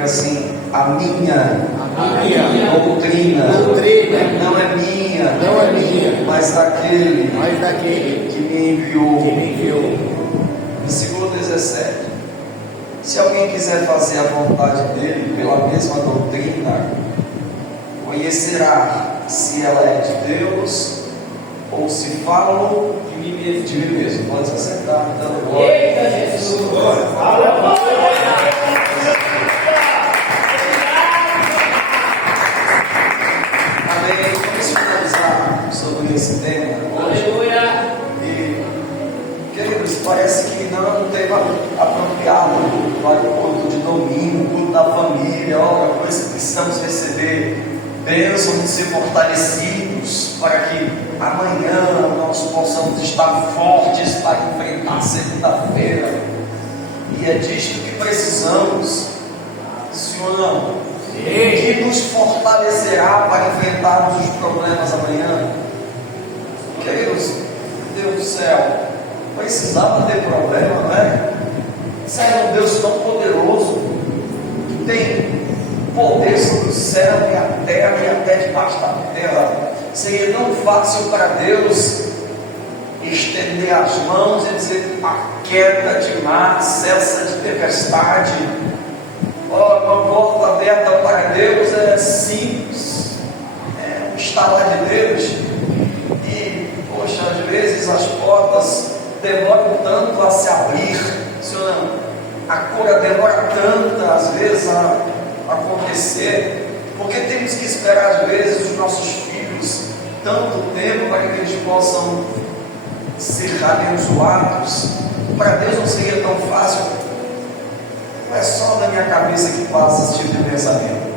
Assim, a minha doutrina não é minha, mas daquele que me enviou. Versículo 17. Se alguém quiser fazer a vontade dele pela mesma doutrina, conhecerá se ela é de Deus ou se falo de mim mesmo. Pode se acertar, dando glória. Eita, Jesus! Amém. Vamos finalizar sobre esse tema hoje. E, queridos, parece que não teve apropriado o culto de domingo, o culto da família. Olha, por isso precisamos receber bênçãos de ser fortalecidos para que amanhã nós possamos estar fortes para enfrentar segunda-feira. E é disto que precisamos, sim ou não? Que nos fortalecerá para enfrentarmos os problemas amanhã. Queridos, Deus do céu, precisava ter problema, né? Isso é um Deus tão poderoso, que tem poder sobre o céu e a terra e até debaixo da terra. Seria tão fácil para Deus estender as mãos e dizer: a queda de mar, cessa de tempestade. Uma porta aberta para Deus é simples, é um estalar de Deus. E, poxa, às vezes as portas demoram tanto a se abrir, senhor, a cura demora tanto às vezes a acontecer, porque temos que esperar às vezes os nossos filhos tanto tempo para que eles possam ser abençoados. Para Deus não seria tão fácil. Não é só na minha cabeça que passa esse tipo de pensamento.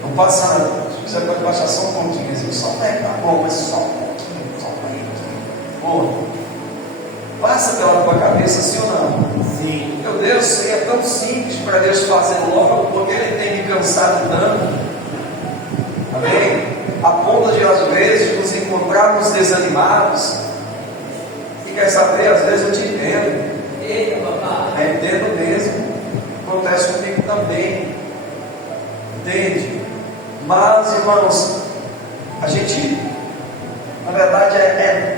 Não passa, você pode baixar só um pontinho assim, só tá bom, mas só um pouquinho. Passa pela tua cabeça, sim ou não? Sim. Meu Deus, seria tão simples para Deus fazer logo, porque Ele tem me cansado tanto. Amém? A ponto de às vezes nos encontrarmos desanimados. E quer saber, às vezes eu te entendo. Eita, papai. Entendo mesmo. Acontece comigo também. Entende? Mas, irmãos, a gente, na verdade,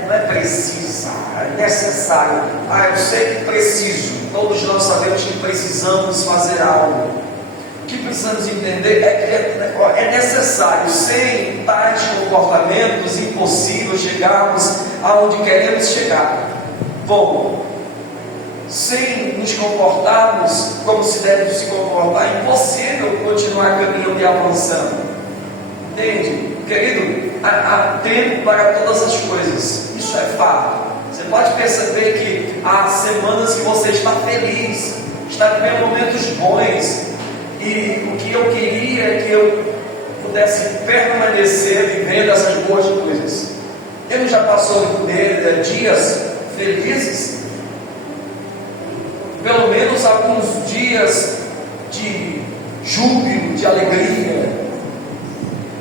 não é precisar, é necessário. Eu sei que preciso. Todos nós sabemos que precisamos fazer algo. O que precisamos entender é que é necessário. Sem tais comportamentos, impossível chegarmos aonde queremos chegar. Bom, sem nos comportarmos como se deve se comportar, é impossível continuar caminhando e avançando. Entende? Querido, há tempo para todas as coisas. Isso é fato. Você pode perceber que há semanas que você está feliz, está vivendo momentos bons, e o que eu queria é que eu pudesse permanecer vivendo essas boas coisas. Ele já passou por dias felizes, pelo menos alguns dias de júbilo, de alegria,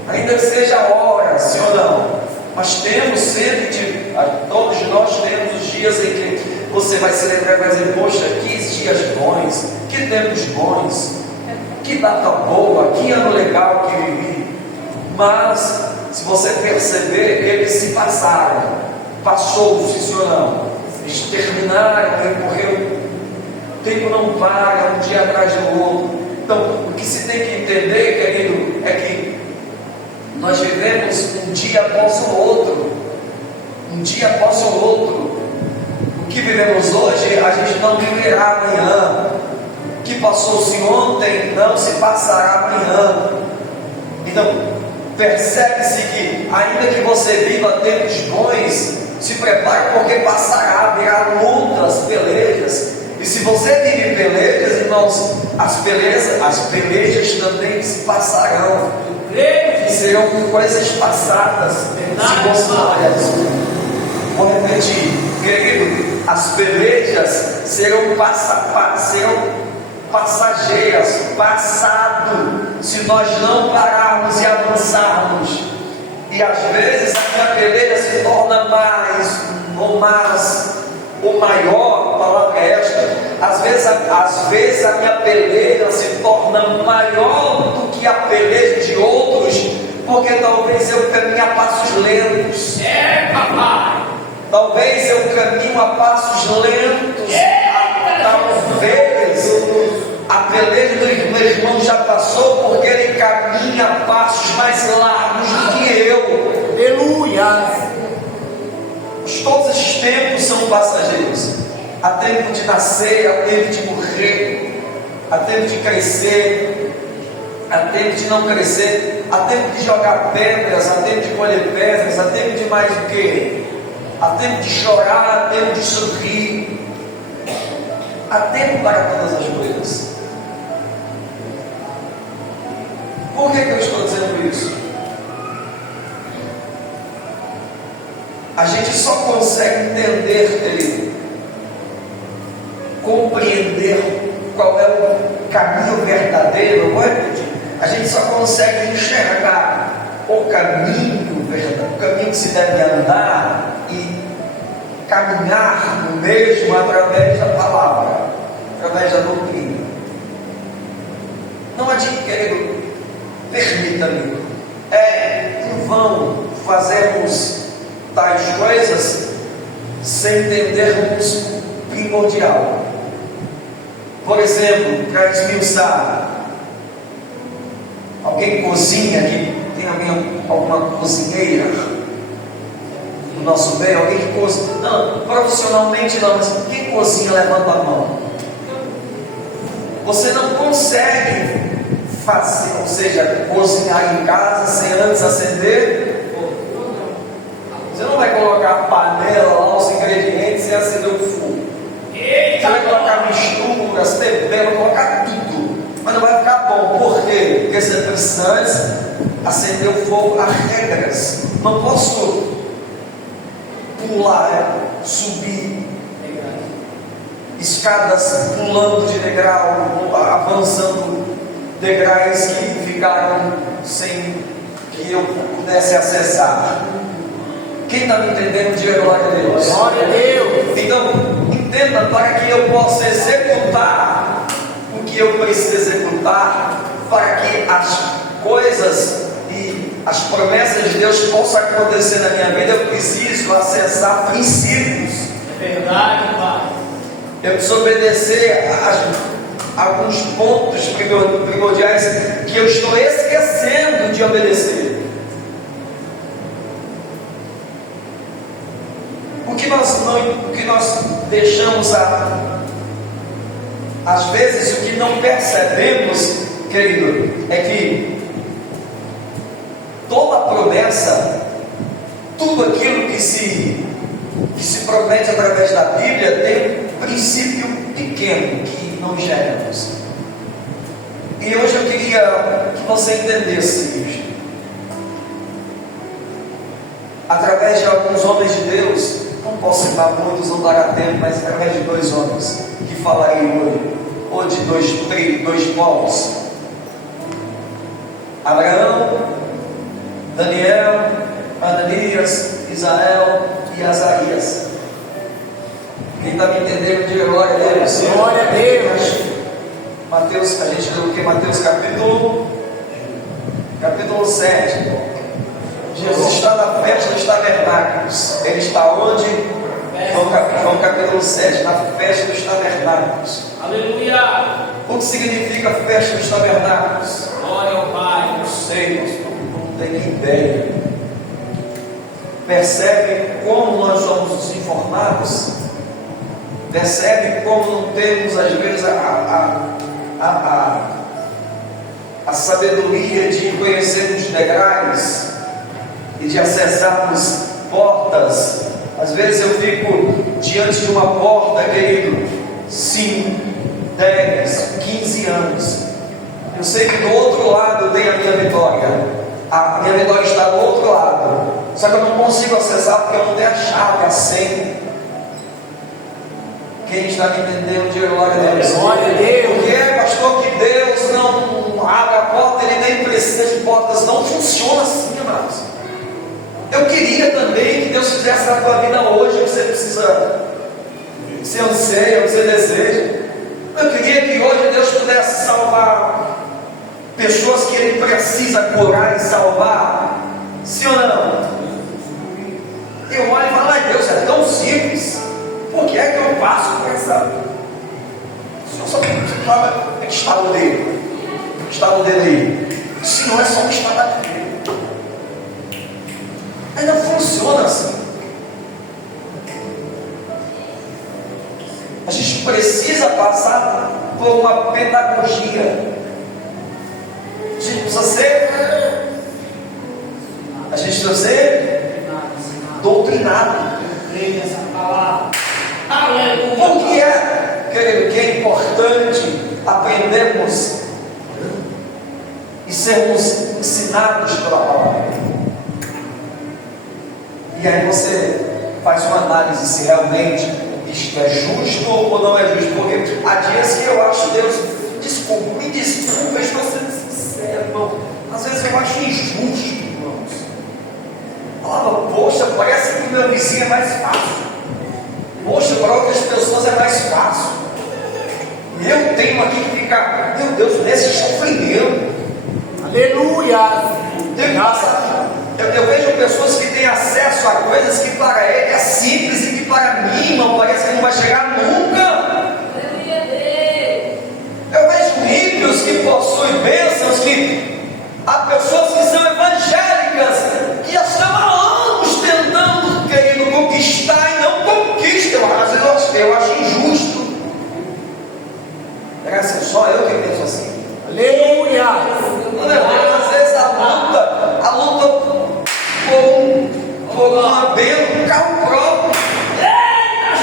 ainda que seja hora, sim ou não, mas temos sempre, todos nós temos os dias em que você vai se lembrar e vai dizer: poxa, que dias bons, que tempos bons, que data boa, que ano legal que vivi. Mas, se você perceber, eles se passaram, passou-se, sim ou não, eles terminaram, porque o tempo não para, um dia atrás do outro. Então, o que se tem que entender, querido, é que nós vivemos um dia após o outro, um dia após o outro. O que vivemos hoje, a gente não viverá amanhã. O que passou-se ontem, não se passará amanhã. Então, percebe-se que, ainda que você viva tempos bons, se prepare, porque passará, haverá lutas, pelejas. E se você vive pelejas, irmãos, as pelejas também se passarão, e serão coisas passadas. Se você vou repetir, querido, as pelejas serão passageiras, passado, se nós não pararmos e avançarmos. E às vezes a minha peleja se torna mais ou maior palavra é esta. Às vezes a minha peleja se torna maior do que a peleja de outros, porque talvez eu caminhe a passos lentos. Papai. Talvez eu caminhe a passos lentos. Talvez a peleja do meu irmão já passou, porque ele caminha a passos mais largos do que eu. Aleluia. Todos esses tempos são passageiros. Há tempo de nascer, há tempo de morrer, há tempo de crescer, há tempo de não crescer, há tempo de jogar pedras, há tempo de colher pedras, há tempo de mais o quê? Há tempo de chorar, há tempo de sorrir, há tempo para todas as coisas. Por que eu estou dizendo isso? A gente só consegue entender, querido, compreender qual é o caminho verdadeiro, vou repetir. A gente só consegue enxergar o caminho verdadeiro, o caminho que se deve andar e caminhar no mesmo através da palavra, através da doutrina. Não adianta, querido, permita-me, em vão fazermos tais coisas sem entendermos o primordial. Por exemplo, para esmiuçar, alguém cozinha aqui? Tem alguma cozinheira no nosso meio? Alguém que cozinha? Não, profissionalmente não, mas quem cozinha levanta a mão. Você não consegue fazer, ou seja, cozinhar em casa sem antes acender. Você não vai colocar a panela lá, os ingredientes e acender o fogo. Você vai colocar misturas, tempero, colocar tudo, mas não vai ficar bom. Por quê? Porque você precisa antes acender o fogo. Há regras. Não posso pular, subir escadas, pulando de degrau, avançando degraus que ficaram sem que eu pudesse acessar. Quem está me entendendo, diga glória a Deus. Glória a Deus. Então, entenda, para que eu possa executar o que eu preciso executar, para que as coisas e as promessas de Deus possam acontecer na minha vida, eu preciso acessar princípios. É verdade, Pai. Eu preciso obedecer a alguns pontos primordiais que eu estou esquecendo de obedecer. O que nós deixamos às vezes, o que não percebemos, querido, é que toda promessa, tudo aquilo que se promete através da Bíblia tem um princípio pequeno que não enxergamos. E hoje eu queria que você entendesse isso. Através de alguns homens de Deus, não posso citar muitos, não dará tempo, mas através de dois homens que falarei hoje, ou de dois povos: Abraão, Daniel, Ananias, Israel e Azarias. Quem está me entendendo, diga glória a Deus. Glória a Deus. Mateus, a gente leu o que? Mateus capítulo 7. Jesus está na festa dos tabernáculos. Ele está onde? João capítulo 7, na festa dos tabernáculos. Aleluia. O que significa festa dos tabernáculos? Glória ao Pai. Não sei, pastor, não tenho ideia. Percebe como nós somos desinformados? Percebe como não temos às vezes a sabedoria de conhecermos degraus e de acessarmos portas. Às vezes eu fico diante de uma porta, querido, 5, 10, 15 anos. Eu sei que do outro lado tem a minha vitória. A minha vitória está do outro lado. Só que eu não consigo acessar porque eu não tenho a chave, a senha. Quem está me entendendo, diga glória a Deus. Glória a Deus. Porque, pastor, que Deus não abre a porta, Ele nem precisa de portas. Não funciona assim, amados. Eu queria também que Deus fizesse na tua vida hoje. Você precisa você anseia, você deseja. Eu queria que hoje Deus pudesse salvar pessoas que Ele precisa curar e salvar. Sim ou não? Eu olho e falo, ai Deus, é tão simples. Por que é que eu passo por essa? O Senhor só tem que estar o dedo. Estava o dedo aí. Se não é só um estalar de dedo. Ainda funciona assim. A gente precisa passar por uma pedagogia. A gente precisa ser doutrinado. Por que querido, que é importante aprendermos e sermos ensinados pela palavra. E aí você faz uma análise se realmente isto é justo ou não é justo. Porque há dias que eu acho, Deus, me desculpa, estou sendo sincero, irmão. Às vezes eu acho injusto, irmãos. Falava, poxa, parece que o meu vizinho é mais fácil. Poxa, para outras pessoas é mais fácil. Eu tenho aqui que ficar, meu Deus, nesse sofrimento. Aleluia! Eu vejo pessoas que têm acesso a coisas que para ele é simples e que para mim, irmão, parece que não vai chegar nunca. Eu vejo ímpios que possuem bênçãos, que há pessoas que são evangélicas, que já estão há anos tentando, querendo conquistar e não conquistam. Às vezes eu acho injusto. Graças a só eu que penso assim. Aleluia! Às vezes a luta por uma bênção, um carro próprio,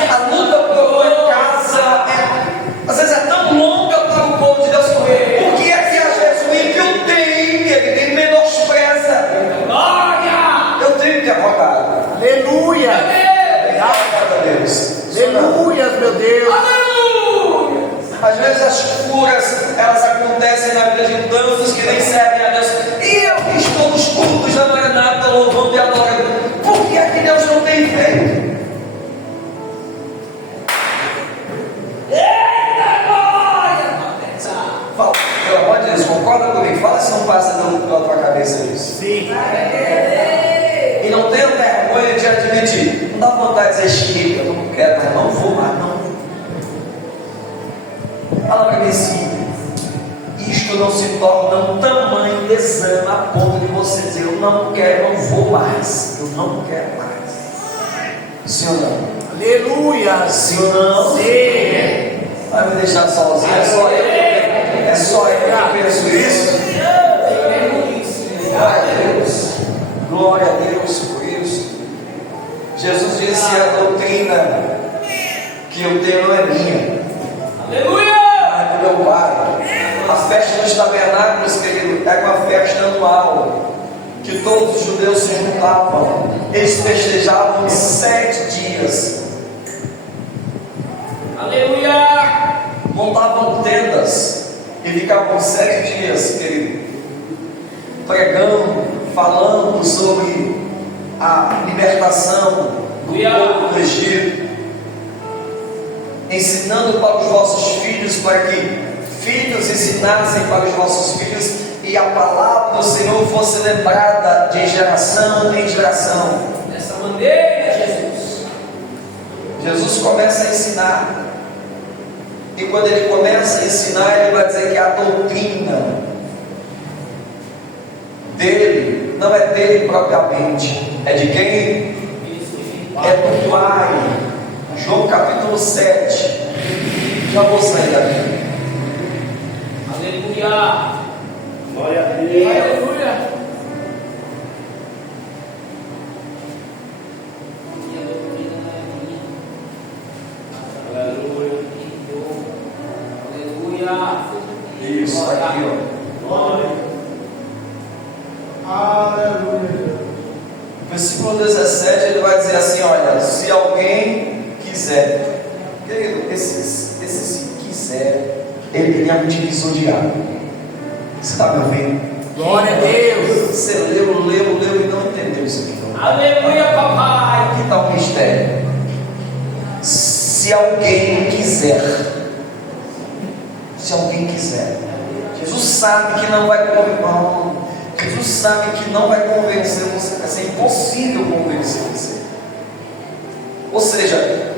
a luta por uma casa, às vezes é tão longa para o povo de Deus. Por que é que às vezes o ímpio ele menospreza? Eu tenho que arrogar. Aleluia! Graças a Deus. Aleluia, meu Deus! Às vezes as curas, elas acontecem na vida de tantos que nem servem a Deus. E eu que estou nos cultos da Maranata, louvando e adorando. Por que é que Deus não tem feito? Eita glória! Fala, pelo amor de Deus, concorda comigo? Fala se não passa pela tua cabeça isso. Sim. E não tenha vergonha de admitir. Não dá vontade de dizer, chega, eu não quero, mas não vou mais, não. Fala para mim assim, isto não se torna um tamanho desânimo a ponto de você dizer, eu não quero, não vou mais, eu não quero mais. Sim ou não? Aleluia! Sim ou não? Sim. Vai me deixar sozinho? É só eu que penso isso? Glória a Deus, glória a Deus por isso. Jesus disse, a doutrina que eu tenho não é minha. Aleluia! Meu Pai, a festa dos tabernáculos, querido, é uma festa anual que todos os judeus se juntavam. Eles festejavam 7 dias. Aleluia! Montavam tendas e ficavam 7 dias, querido, pregando, falando sobre a libertação do povo do Egito, ensinando para os vossos filhos, para que filhos ensinassem para os vossos filhos, e a palavra do Senhor fosse lembrada de geração em geração. Dessa maneira, Jesus. Jesus começa a ensinar, e quando ele começa a ensinar, ele vai dizer que a doutrina dele não é dele propriamente, é de quem? É do Pai. João capítulo 7. Já vou sair daqui. Aleluia! Glória a Deus! Aleluia! Aleluia! Isso, aqui ó. Aleluia! Versículo 17, ele vai dizer assim: olha, se alguém quiser, querido, esse se quiser, ele tem um divisor de água. Você está me ouvindo? Glória a Deus! Você leu e não entendeu isso aqui. Aleluia, papai! Aqui está o mistério. Se Se alguém quiser. Se alguém quiser. Jesus sabe que não vai convencer. Jesus sabe que não vai convencer você. Vai ser impossível convencer você. Ou seja,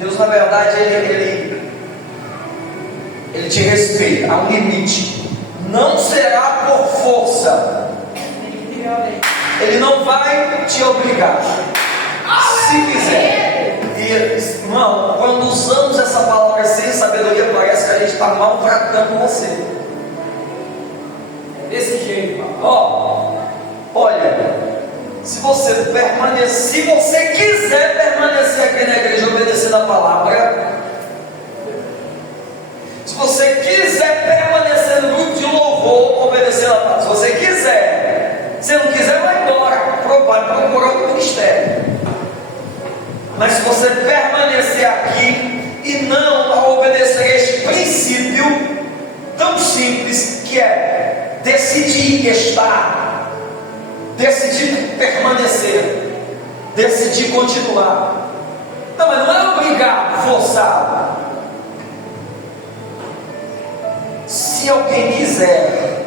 Jesus na verdade ele te respeita a um limite. Não será por força. Ele não vai te obrigar. Se quiser. E, irmão, quando usamos essa palavra sem sabedoria, parece que a gente está maltratando você. Desse jeito, olha, se você quiser permanecer aqui na igreja obedecendo a palavra, se você quiser permanecer no grupo de louvor obedecendo a palavra, se você quiser, se não quiser, vai embora, vai procurar outro ministério. Mas se você permanecer aqui e não obedecer este princípio tão simples que é decidir estar, decidir permanecer, decidir continuar. Não, mas não é obrigado, forçado. Se alguém quiser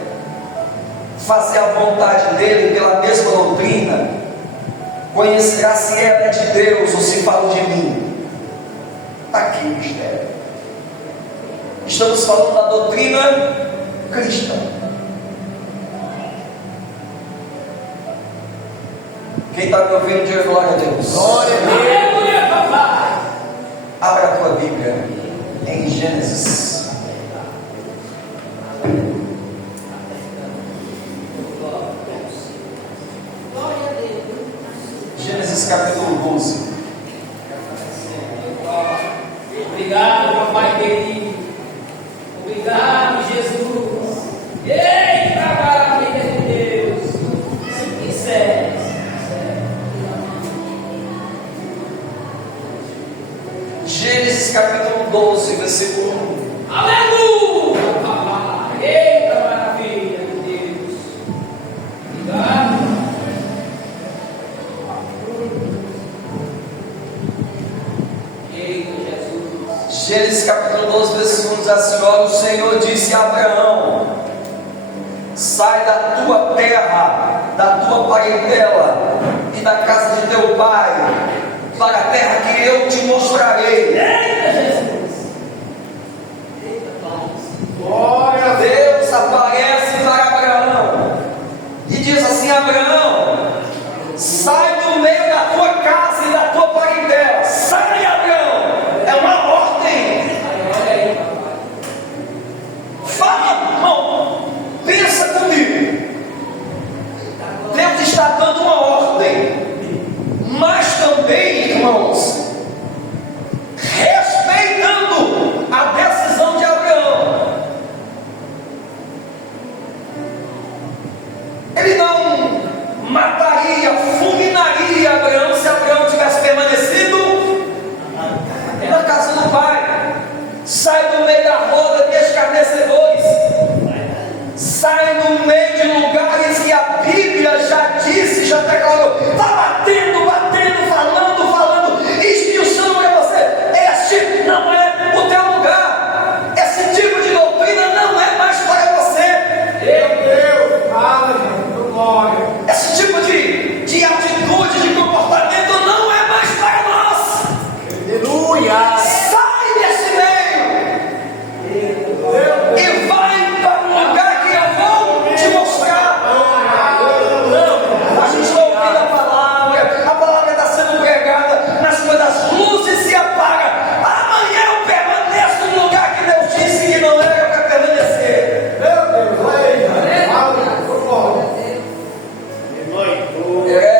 fazer a vontade dele pela mesma doutrina, conhecerá se é de Deus ou se fala de mim. Está aqui o mistério. Estamos falando da doutrina cristã. Quem está me ouvindo, diga glória a Deus. Glória a Deus. Aleluia, papai. Abra a tua Bíblia em Gênesis. Gênesis capítulo 12. Obrigado, papai querido. Obrigado, Jesus. Eita, maravilha de Deus. Sincero. Gênesis capítulo 12, versículo 1. Aleluia, papai. Eita, maravilha de Deus. Obrigado. Eita, Jesus. Gênesis capítulo 12, versículo 1 diz assim: olha, o Senhor disse a Abraão: sai da tua terra, da tua parentela e da casa de teu pai, para a terra que eu te mostrarei. Eita, Jesus. Glória a Deus. Deus aparece para Abraão e diz assim: Abraão, sai do meio da tua casa e da tua parentela. Sai, Abraão. É uma ordem. Fala, irmão. Pensa comigo. Deus está dando uma ordem, mas também, irmãos, respeitando a decisão de Abraão. Ele não mataria, fulminaria Abraão se Abraão tivesse permanecido na casa do pai. Sai do meio da roda de escarnecedores, sai no meio de lugares que a Bíblia já disse, já declarou. Está batendo, falando. Expulsando para você. Este não é o teu lugar. Esse tipo de doutrina não é mais para você. Meu Deus. Aleluia. Glória. Esse tipo de atitude, de comportamento não é mais para nós. Aleluia. Sai desse meio e vai para um lugar que eu vou te mostrar. A gente está ouvindo a palavra está sendo pregada, mas quando as luzes se apagam, amanhã eu permaneço no lugar que Deus disse que não era para permanecer. Meu Deus. Aleluia.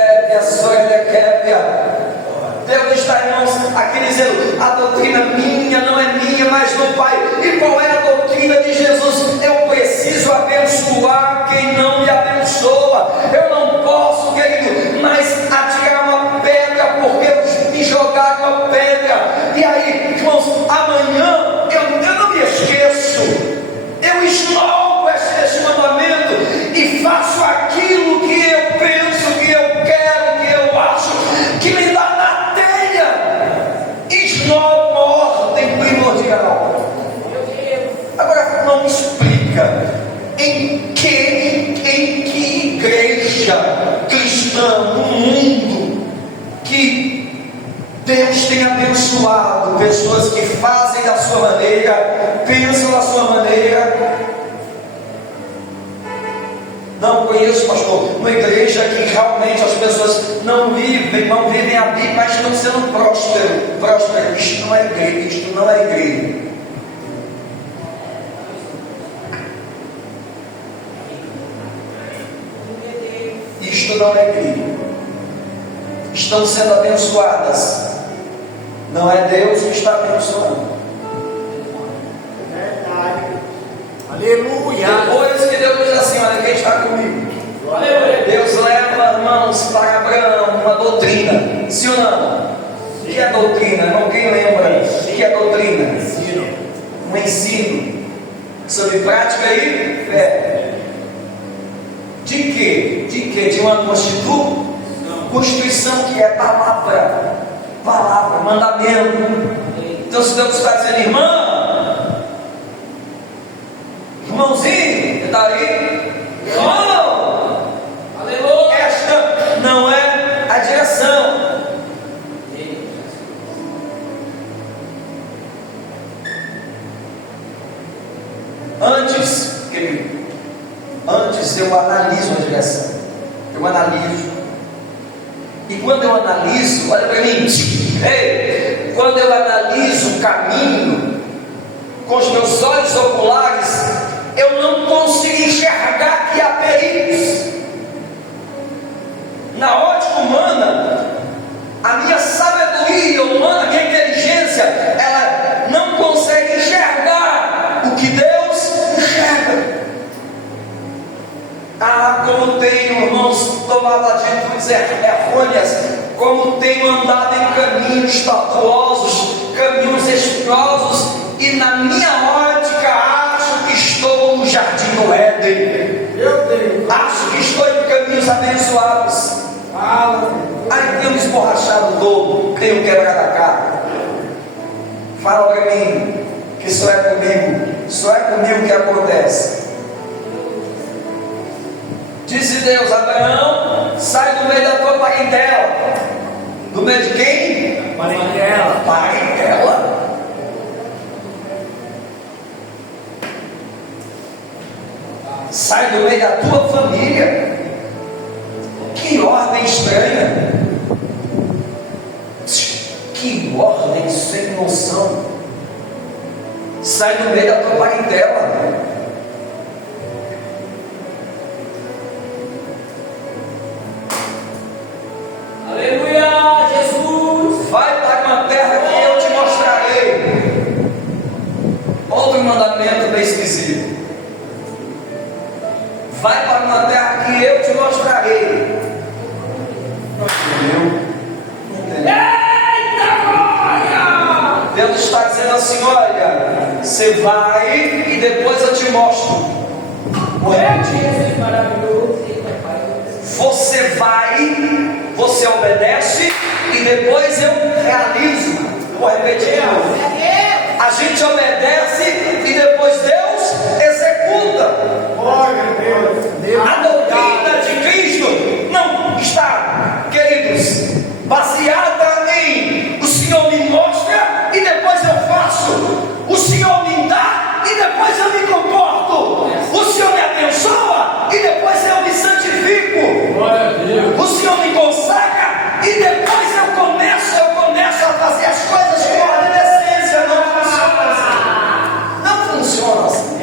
Deus está, irmãos, aqui dizendo: a doutrina minha não é minha, mas do Pai. E qual é a doutrina de Jesus? Eu preciso abençoar quem não me abençoa. Eu não posso, querido, mais atirar uma pedra porque me jogaram uma pedra. E aí, irmãos, amanhã eu não me esqueço. Eu esnobo este mandamento e faço aquilo que eu penso, que eu quero, que eu acho, que me dá na telha. Esnobo igreja cristã no mundo que Deus tem abençoado pessoas que fazem da sua maneira, pensam da sua maneira. Não conheço, pastor, uma igreja que realmente as pessoas não vivem a Bíblia, mas estão sendo prósperas. Isto não é igreja, isto não é igreja. Isto não é igreja. Estão sendo abençoadas. Não é Deus que está abençoando. Verdade. Aleluia. Depois que Deus diz assim: olha, quem está comigo? Deus leva, irmãos, para Abraão uma doutrina. Sim ou não? O que é doutrina? Alguém lembra o que é doutrina? Um ensino sobre prática e fé. De quê? De quê? De uma Constituição que é palavra, mandamento. Então, se Deus está dizendo, irmãozinho, está aí? Irmão, aleluia. Esta não é a direção. Antes, querido, eu analiso a direção. Eu analiso. E quando eu analiso, olha para mim, quando eu analiso o caminho com os meus olhos oculares, eu não consigo enxergar que há perigos. Na ótica humana, a minha sabedoria humana, a minha inteligência, ela não consegue enxergar o que Deus enxerga. Como tenho, irmãos, tomado atitudes errôneas, como tenho andado em caminhos tortuosos, caminhos espinhosos, e na minha ótica acho que estou no jardim do Éden. Meu Deus. Acho que estou em caminhos abençoados. Aí tenho esborrachado todo, tenho quebrado a cara. Fala para mim que só é comigo que acontece. Disse Deus: Abraão, sai do meio da tua parentela. Do meio de quem? Parentela. Parentela. Sai do meio da tua família. Que ordem estranha. Que ordem sem noção. Sai do meio da tua parentela. Aleluia, Jesus. Vai para uma terra que eu te mostrarei. Outro mandamento bem esquisito. Vai para uma terra que eu te mostrarei. Não entendeu? Eita glória! Deus está dizendo assim: olha, você vai e depois eu te mostro. Jesus maravilhoso. Você vai, você obedece e depois eu realizo. Vou repetir de novo. A gente obedece e depois Deus executa. Glória a Deus. A doutrina de Cristo não está, queridos, baseada em o Senhor me mostra e depois eu faço. O Senhor me dá e depois eu me comporto. O Senhor me abençoa e depois eu me santifico. Glória a Deus. O Senhor me consagra e depois eu começo a fazer as coisas com ordem e decência. Não funciona assim.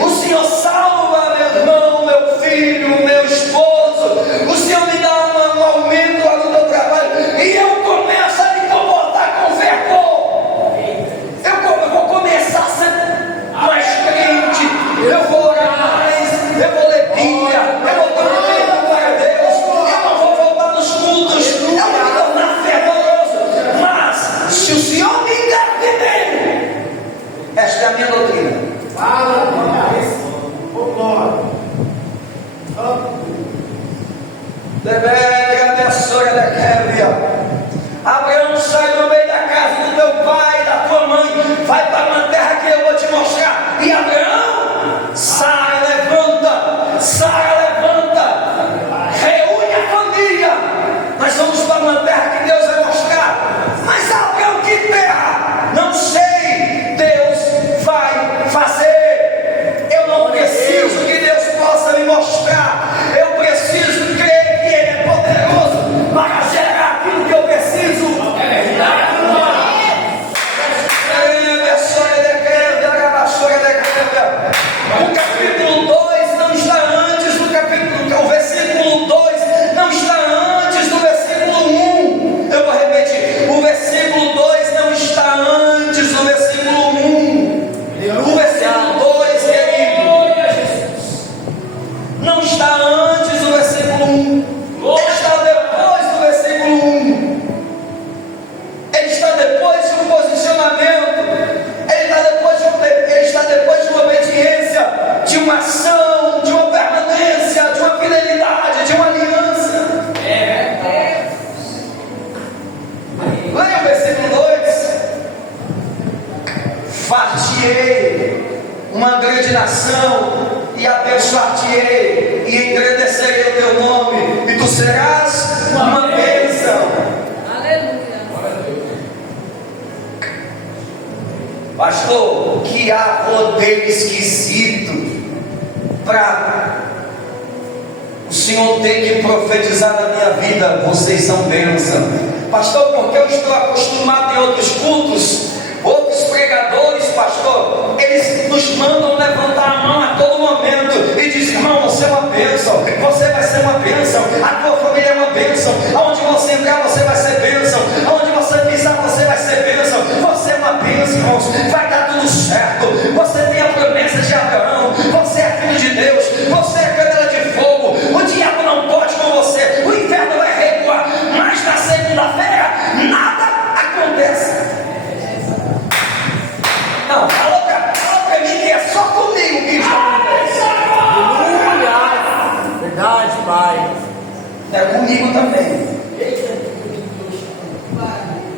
O Senhor salva meu irmão, meu filho, meu esposo. O Senhor me dá um aumento lá no meu trabalho e eu começo a me comportar com fervor. Eu vou começar a ser mais crente. Eu vou orar mais. Eu vou ler Bíblia. Eu vou tomar glória a Deus. Eu não vou voltar nos cultos. Eu vou me tornar fervoroso. Mas se o Senhor me der primeiro, esta é a minha doutrina. Fala, glória. Deveria pessoa da Kébia. Abraão, sai do meio da casa do meu pai, da tua mãe, vai para uma terra que eu vou te mostrar. E Abraão, Sara levanta, Dar-te-ei uma grande nação, e abençoar-te-ei, e engrandecerei o teu nome, e tu serás uma bênção. Aleluia. Pastor, que rodeio esquisito para o Senhor ter que profetizar na minha vida: vocês são bênção. Pastor, porque eu estou acostumado em outros cultos, outros pregadores, pastor, eles nos mandam levantar a mão a todo momento e dizem: irmão, você é uma bênção, você vai ser uma bênção, a tua família é uma bênção, aonde você entrar você vai ser bênção, aonde você pisar você vai ser bênção, você é uma bênção, irmãos, vai dar tudo certo, você tem a promessa de Abraão, você é filho de Deus, você é canela de fogo, o diabo não pode com você, o inferno vai recuar, mas na segunda-feira nada acontece. Não, fala pra mim que é só comigo que isso acontece. Aleluia. Verdade, Pai. É comigo também.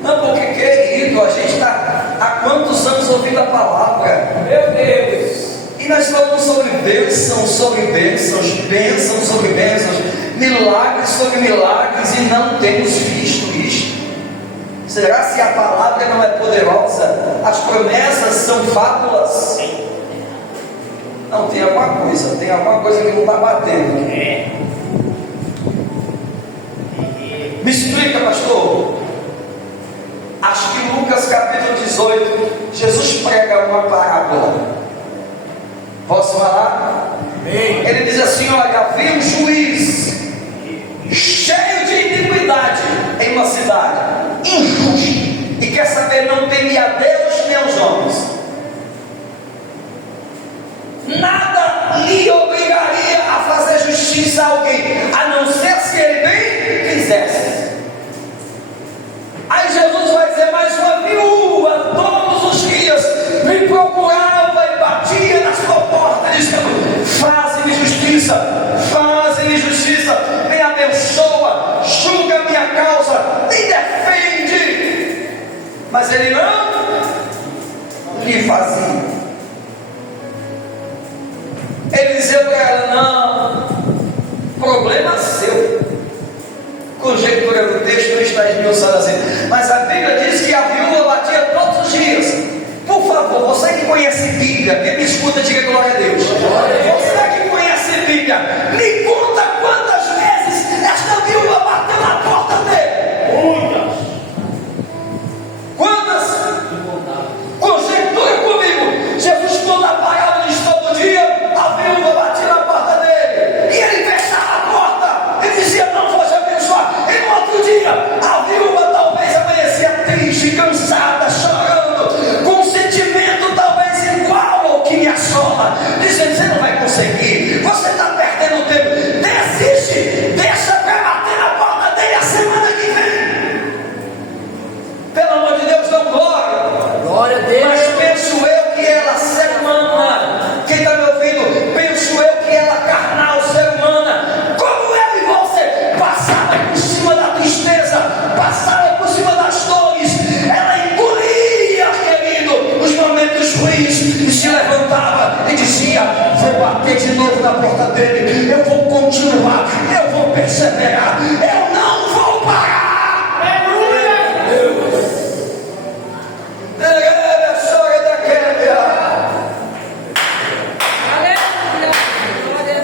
Não, porque querido, a gente está há quantos anos ouvindo a palavra? Meu Deus. E nós falamos sobre bênçãos, bênçãos sobre bênçãos, milagres sobre milagres, e não temos visto isto. Será se a palavra não é poderosa? As promessas são fábulas? Não, tem alguma coisa que não está batendo. Me explica, pastor. Acho que Lucas capítulo 18, Jesus prega uma parábola. Posso falar? Amém. Ele diz assim: olha, havia um juiz cheio de iniquidade em uma cidade, injusto, e quer saber, não temia a Deus nem aos homens. Nada lhe obrigaria a fazer justiça a alguém, a não ser se ele bem quisesse. Aí Jesus vai dizer: mais uma viúva todos os dias me procurava e batia na sua porta, dizendo: faze-me justiça, me abençoa, julga a minha causa, me defende. Mas ele não lhe fazia. Ele dizia para ela: não, problema seu. Conjectura do texto não está esmiuçada assim, mas a Bíblia diz que a viúva batia todos os dias. Por favor, você que conhece Bíblia, quem me escuta, diga glória a Deus. Você que conhece Bíblia, me conta quantas vezes esta viúva bateu na porta dele. Muitas. Quantas? Conjectura comigo. Jesus conta a parábola de todo dia, a viúva batia na porta dele, e ele fechava a porta, ele dizia: não vou te abençoar. E no outro dia, a viúva talvez amanhecia triste, cansada, chorando, com um sentimento talvez igual ao que me assola, dizendo: você não vai conseguir, você está perdendo tempo, desiste, deixa para bater na porta dele a semana que vem. Pelo amor de Deus, dão glória. Glória a Deus. Mas penso eu que ela, ser humana, quem está me ouvindo, penso eu que ela, carnal, ser humana, como eu e você, passava por cima da tristeza, passava por cima das dores, ela engolia, querido, os momentos ruins, e se levantava e dizia: vou bater de novo na porta dele, eu vou continuar, eu vou perseverar, eu não vou parar.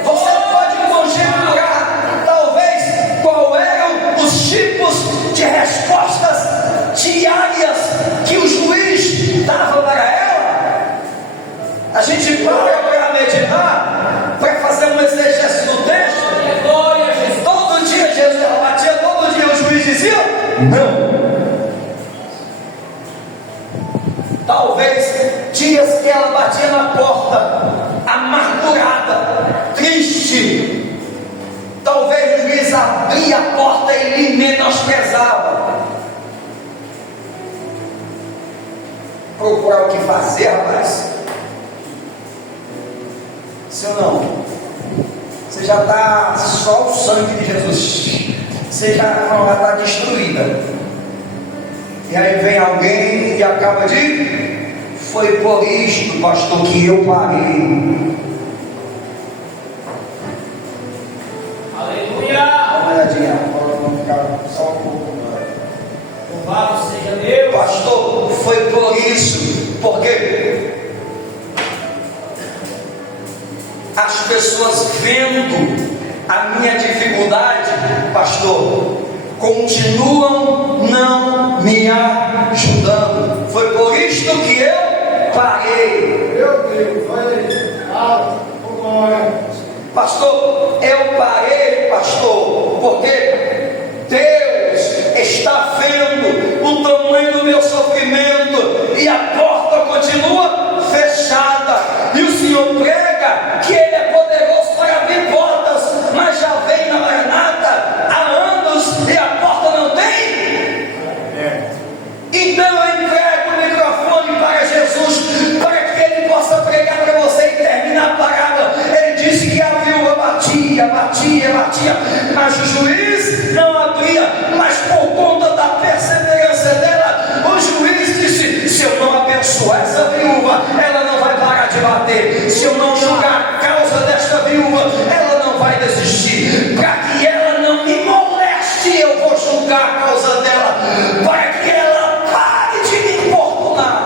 Você pode conjecturar talvez qual eram os tipos de respostas diárias que o juiz dava para ela. A gente para meditar, para fazer um exegese do texto. Todo dia Jesus batia, todo dia o juiz dizia: não. Talvez dias que ela batia na porta, amargurada, triste. Talvez o juiz abria a porta e lhe menosprezava. Procurar o que fazer, rapaz. Se ou não? Você já está só o sangue de Jesus. Você já está destruída. E aí vem alguém e acaba de foi por isto, pastor, que eu parei. Aleluia. Dá uma olhadinha, agora vamos ficar só um pouco. Louvado seja Deus. Pastor, foi por isso, porque as pessoas vendo a minha dificuldade, pastor, continuam não me ajudando. Foi por isto que eu parei. Meu Deus, olha aí. Glória. Pastor, eu parei, pastor, porque Deus está vendo o tamanho do meu sofrimento e a porta continua fechada. E o Senhor prega que Ele é poderoso para abrir portas, mas já vem na Maranata há anos e a porta não tem. Então eu entrego o microfone para Jesus, para que Ele possa pregar para você e terminar a parábola. Ele disse que a viúva batia, mas o juiz não abria. Mas por conta da perseverança dela, o juiz disse: se eu não abençoar essa viúva, ela não vai parar de bater. Se eu não julgar a causa desta viúva, ela não vai desistir. Para que ela não me moleste, eu vou julgar a causa dela, para que ela pare de me importunar.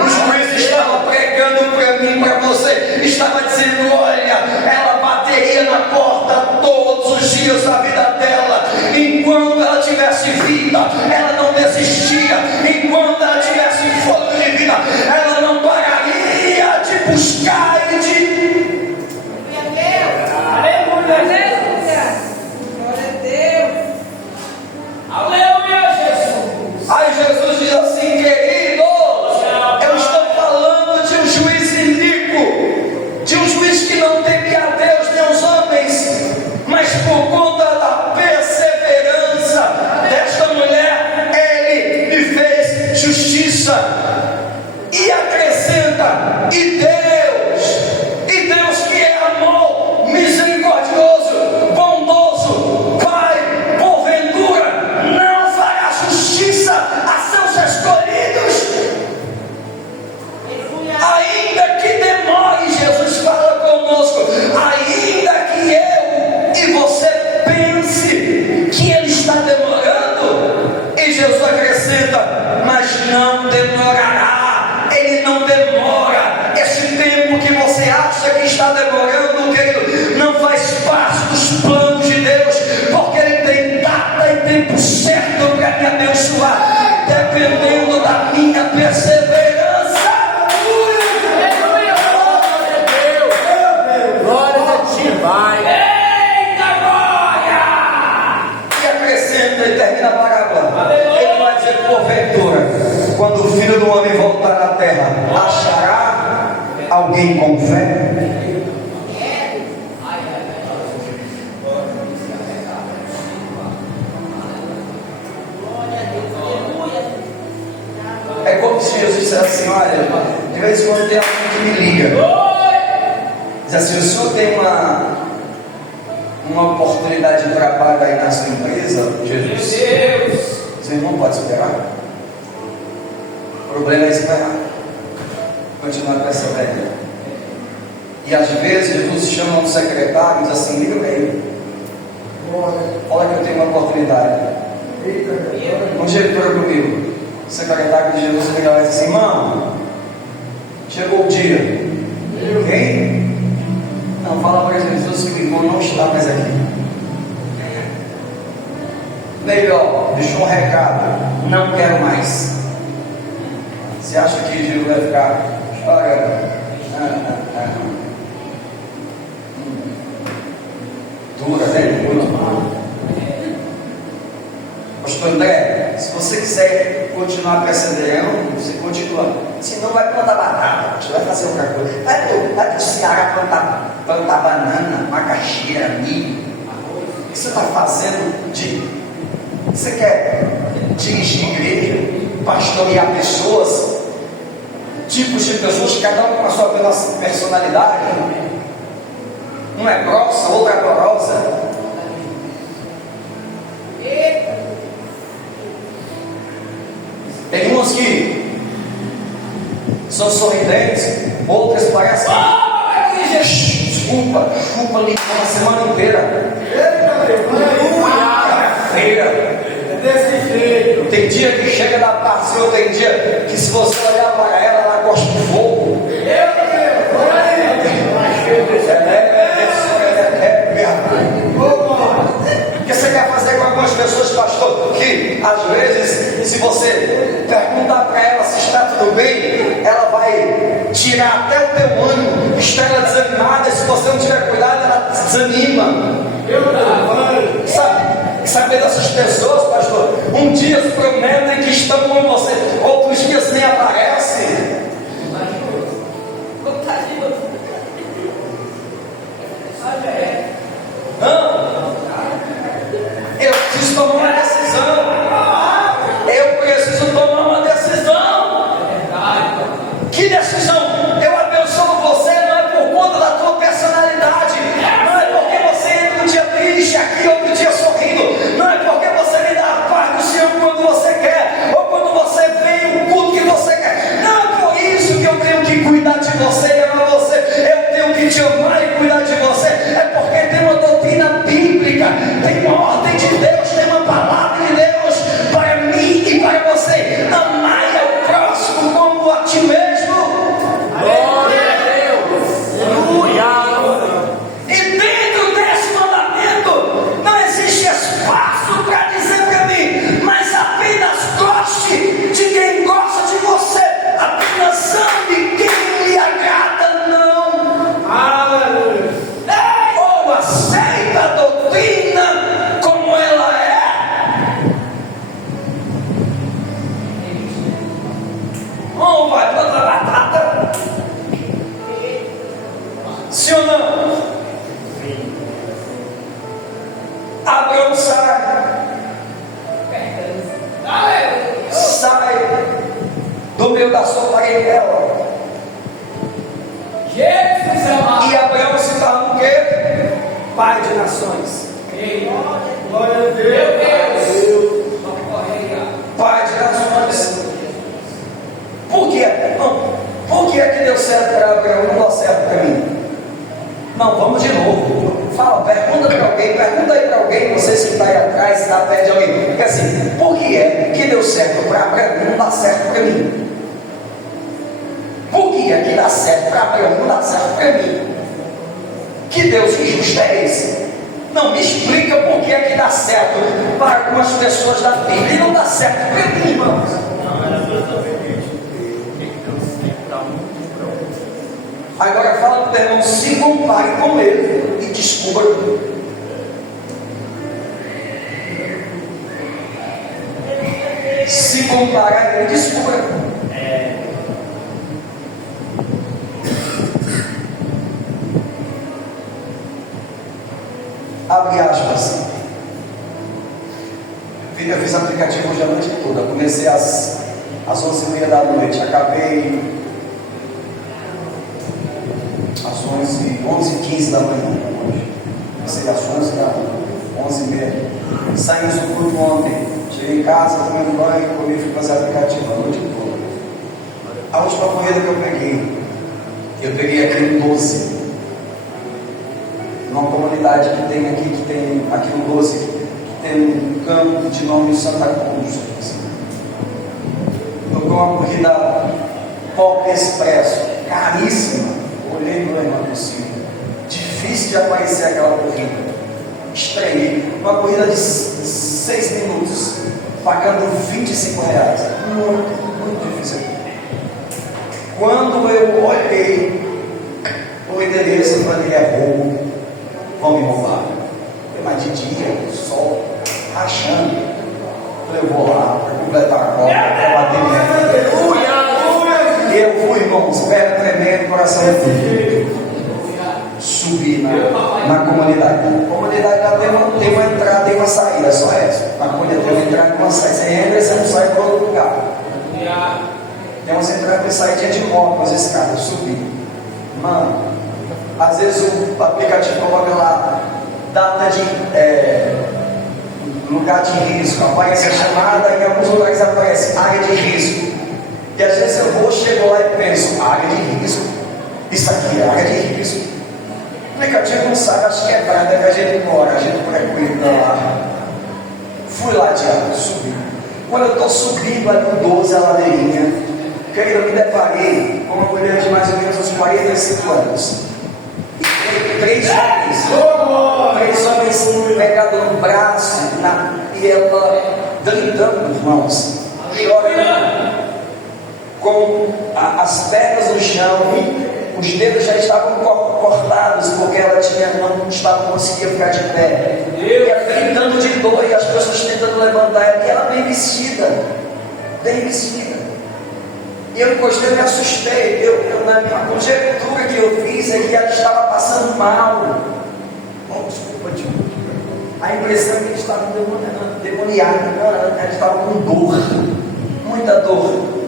O juiz estava pregando para mim, para você, estava dizendo: olha, ela bateria na porta todos os dias da vida dela. Enquanto ela tivesse vida, ela não desistia. Enquanto ela tivesse fogo de vida, ela não pararia de buscar e de... Aleluia. Glória a Deus. Aleluia, Jesus. Aí Jesus diz assim: queridos, eu estou falando de um juiz iníquo, de um juiz que não temia a Deus nem os homens, mas por conta da perseverança desta mulher, Ele me fez justiça. E acrescenta: e Deus que é amor, misericordioso, bondoso, Pai, porventura não fará justiça a seus escolhidos, ainda que demore. Jesus fala conosco, ainda que eu e você pense que Ele está demorando. E Jesus acrescenta: mas não demorará. Ele não demora. Esse tempo que você acha que está demorando, querido, não faz parte dos planos de Deus, porque Ele tem data e tempo certo para me abençoar, dependendo da minha perseverança. Aleluia. Glória a ti, Pai. Eita glória. E acrescenta e termina a parábola. Ele vai dizer: porventura, quando o Filho do Homem voltar na terra, achará alguém com fé? É como se Jesus dissesse assim: olha, de vez em quando tem alguém que me liga, diz assim: o senhor tem uma oportunidade de trabalho aí na sua empresa? Jesus, Deus. você não pode esperar. O problema é esperar, continuar percebendo. E às vezes Jesus chama um secretário e diz assim: liga para ele, olha que eu tenho uma oportunidade. Um diretor comigo, o secretário de Jesus liga lá e diz assim: irmão, chegou o dia. Quem? Não, fala para Jesus que o irmão não está mais aqui. Melhor, deixou um recado: não quero mais. Você acha que Jesus vai ficar? Olha, duras, muito. Pastor André, se você quiser continuar perseverando, você continua. Senão vai plantar batata, você vai fazer outra coisa. Vai para o Ceará plantar banana, macaxeira, milho. O que você está fazendo Você quer dirigir igreja, pastorear pessoas, tipos de pessoas, cada um com a sua personalidade. Uma é grossa, outra é porosa. uns que são sorridentes, outras parecem. Desculpa, chupa limão a semana inteira. Feira. É desse jeito. Tem dia que chega da parte do Senhor, tem dia que se você olhar para ela, ela gosta de fogo. O que você quer fazer com algumas pessoas, pastor? Que às vezes, se você perguntar para ela se está tudo bem, ela vai tirar até o teu ânimo, está ela desanimada. Se você não tiver cuidado, ela desanima. Sabe dessas pessoas, pastor? Um dia prometem que estão com você, outros dias nem aparecem. Eu preciso tomar uma decisão. Eu preciso tomar uma decisão. Que decisão? Eu abençoo você, não é por conta da tua personalidade, não é porque você entra um dia triste aqui, outro dia sorrindo, não é porque você me dá a paz do Senhor quando você quer, ou quando você vem o culto que você quer. Não é por isso que eu tenho que cuidar de você e amar você. Eu tenho que te amar e cuidar de você. É porque tem uma doutrina bíblica, tem uma ordem de Deus, tem uma palavra de Deus para mim e para você. Amai ao próximo como a ti mesmo. Glória a Deus. Aleluia. E dentro desse mandamento não existe espaço para dizer para mim, mas apenas goste de quem gosta de você, apenas ame quem lhe agrada, não. Aleluia. Ou aceita a doutrina como ela é, ou vai plantar batata. Sim ou não? Abraão sai do meio da sua parentela. E Abraão se torna o quê? Pai de nações. Glória a Deus. Pai de nações. Por quê? Não. Por que é que deu certo para Abraão e não deu certo para mim? Não, vamos de novo. Fala, pergunta para alguém, pergunta aí para alguém, não sei se está aí atrás, se está perto de alguém. Porque assim, por que é que deu certo para Abraão e não dá certo para mim? Por que é que dá certo para Abraão e não dá certo para mim? Que Deus injusto é esse? Não, me explica por que é que dá certo para algumas pessoas da Bíblia e não dá certo para mim, irmãos. Agora fala para o teu irmão, se compare com ele e descubra. Se comparar a ele, descubra. Abre aspas. Eu fiz aplicativo hoje a noite toda. Comecei às 11h30 da noite. Acabei às 11h15 da manhã hoje. Comecei às 11h30. Saímos do culto ontem. Cheguei em casa, tomei banho, comi e fui fazer aplicativo a noite toda. A última corrida que eu peguei aqui no 12. Numa comunidade que tem aqui no 12, que tem um campo de nome Santa Cruz. Eu peguei uma corrida Pop Expresso, caríssima. Olhei no irmão possível. Difícil de aparecer aquela corrida. Estreiei. Uma corrida de 6 minutos, pagando R$25. Muito difícil. Quando eu olhei o endereço, eu falei, é roubo. Vão me roubar. Mas de dia, sol, rachando. Eu vou lá para completar a prova, para bater minha. Eu fui, irmãos, pé tremendo, coração frio. Subi na comunidade. A comunidade lá tem uma entrada e uma saída, só essa. Na comunidade tem uma entrada e uma saída. Você entra e você não sai para outro lugar. Tem umas entradas e saídas de moto, as escadas, subi. Mano, às vezes o aplicativo coloca lá data de lugar de risco, aparece a chamada, em alguns lugares aparece área de risco. E às vezes eu chego lá e penso, área de risco, isso aqui é área de risco. Aplicativo não sabe as quebradas que a gente mora, a gente frequenta lá. Fui lá, diabo, subi. Quando eu estou subindo ali no 12, a ladeirinha, querido, eu me deparei com uma mulher de mais ou menos uns 45 anos. E três homens pegados no braço, e ela gritando, irmãos, chorando, com as pernas no chão, os dedos já estavam cortados, porque ela não estava conseguindo ficar de pé. E ela gritando de dor, e as pessoas tentando levantar ela, e ela bem vestida. E eu encostei e me assustei. Na minha conjectura que eu fiz é que ela estava passando mal. Desculpa, tio. A impressão é que ele estava demoniado, ela estava com dor, muita dor.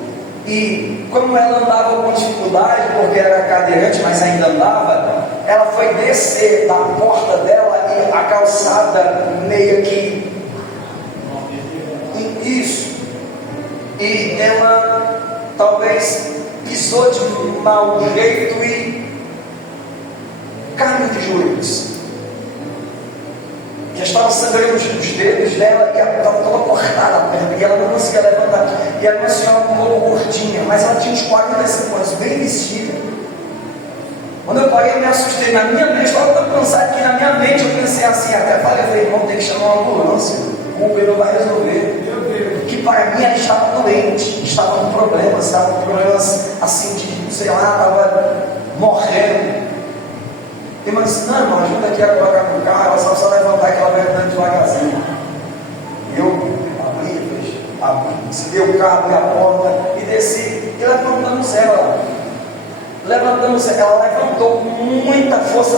E como ela andava com dificuldade, porque era cadeirante, mas ainda andava, ela foi descer da porta dela e a calçada meio que isso. E ela talvez pisou de mau jeito e caiu de joelhos. Já estava sangrando os dedos dela e ela estava toda cortada a perna, e ela não conseguia levantar. E era uma senhora um pouco gordinha, mas ela tinha uns 45 anos, bem vestida. Quando eu parei, eu me assustei. Na minha mente, estava tão cansado que na minha mente eu pensei assim, até falei, irmão, tem que chamar uma ambulância, o Uber não vai resolver. Que para mim ela estava doente, estava com problemas assim de, sei lá, estava morrendo. E mas disse, não, irmão, ajuda aqui a colocar no carro, ela só levantar que ela vai andando devagarzinho. Eu abri, desliguei o carro, abri a porta e desci, e levantamos ela. Ela levantou com muita força,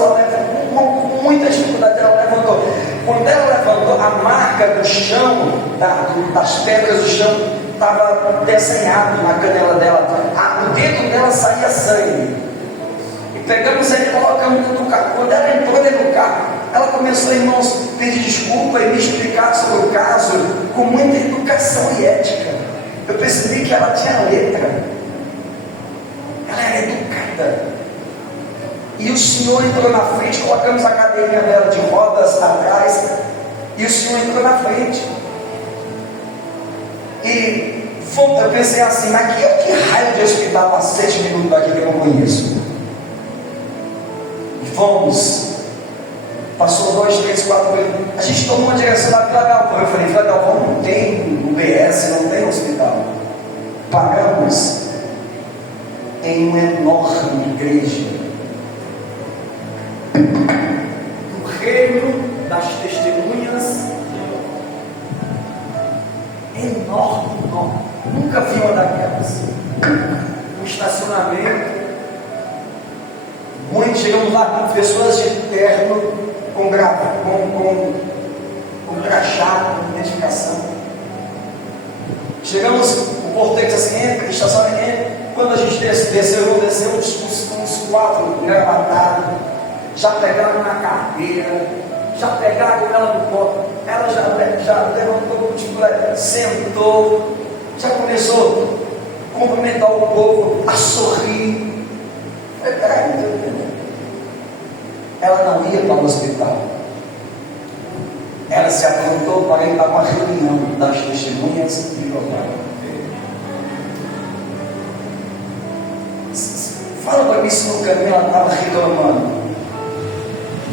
com muita dificuldade, ela levantou. Quando ela levantou, a marca do chão, das pedras do chão, estava desenhado na canela dela. O dedo dela saía sangue. Pegamos ela e colocamos dentro do carro. Quando ela entrou dentro do carro, ela começou, irmãos, a pedir desculpa e me explicar sobre o caso com muita educação e ética. Eu percebi que ela tinha letra, ela era educada. E o Senhor entrou na frente, colocamos a cadeirinha dela de rodas atrás, e o Senhor entrou na frente. E eu pensei assim, que raio de hospital para 7 minutos daqui que eu não conheço? Fomos, passou 2, 3, 4 anos. A gente tomou uma direção lá Vila Galvão. Eu falei, Vila Galvão não tem UBS, não tem hospital. Paramos em uma enorme igreja do reino das testemunhas. Enorme. Nunca vi uma daquelas. Um estacionamento. Chegamos lá com pessoas de terno, com crachá, com identificação. Chegamos, o porteiro disse assim, entra, estacionamento. Quando a gente desceu uns 4 gravatados, já pegaram na carteira, já pegaram ela no copo, ela já levantou, sentou, já começou a cumprimentar o povo, a sorrir. Peraí, ela não ia para o hospital. Ela se aprontou para ir para uma reunião das testemunhas de Jeová. Fala para mim se no caminho ela estava reclamando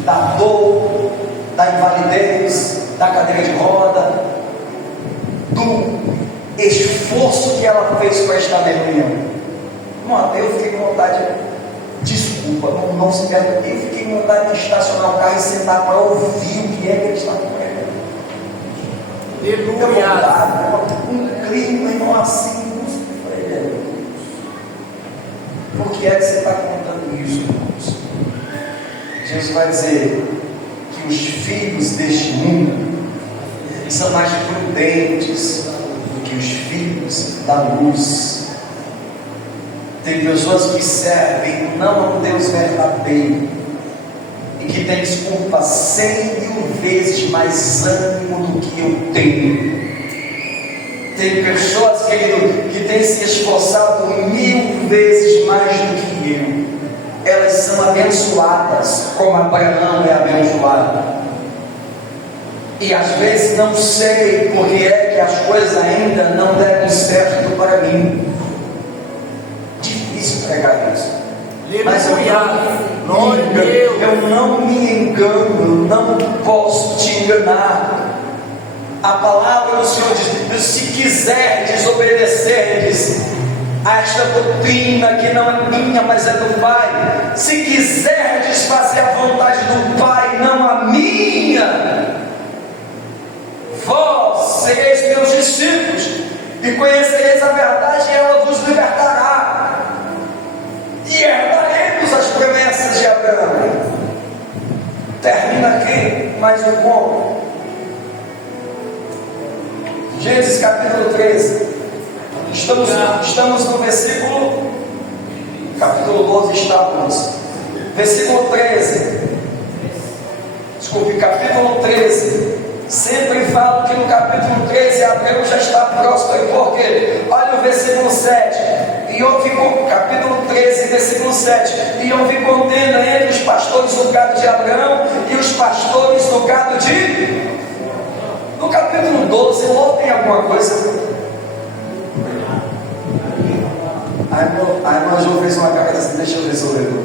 da dor, da invalidez, da cadeira de roda, do esforço que ela fez para estar na reunião. Até eu fiquei com vontade desculpa, não se perde. Eu fiquei com vontade de estacionar o carro e sentar para ouvir o que é que ele está pregando. Um clima, irmão, assim. Por que é que você está contando isso, irmãos? Jesus vai dizer que os filhos deste mundo são mais prudentes do que os filhos da luz. Tem pessoas que servem não a um Deus verdadeiro e que tem desculpa 100.000 vezes mais ânimo do que eu tenho. Tem pessoas, querido, que têm se esforçado 1000 vezes mais do que eu. Elas são abençoadas, como Abraão é abençoado. E às vezes não sei porque é que as coisas ainda não deram certo para mim. Difícil pregar isso. Mas eu não me engano, eu não posso te enganar. A palavra do Senhor diz: se quiser desobedecer a esta doutrina que não é minha, mas é do Pai, se quiser desfazer a vontade do Pai, não a minha, vós sereis meus discípulos e conhecereis a verdade, e ela vos libertará, e herdaremos as promessas de Abraão. Termina aqui mais um ponto. Gênesis capítulo 13. Estamos no versículo, capítulo 12 estávamos, versículo 13. Desculpe, capítulo 13. Sempre falo que no capítulo 13 Abraão já está próspero, porque olha o versículo 7. E houve, capítulo 13, versículo 7. E houve contenda entre os pastores do gado de Abraão e os pastores do gado de. No capítulo 12, Ló tem alguma coisa? A irmã João fez uma cara assim, deixa eu ver se eu leio.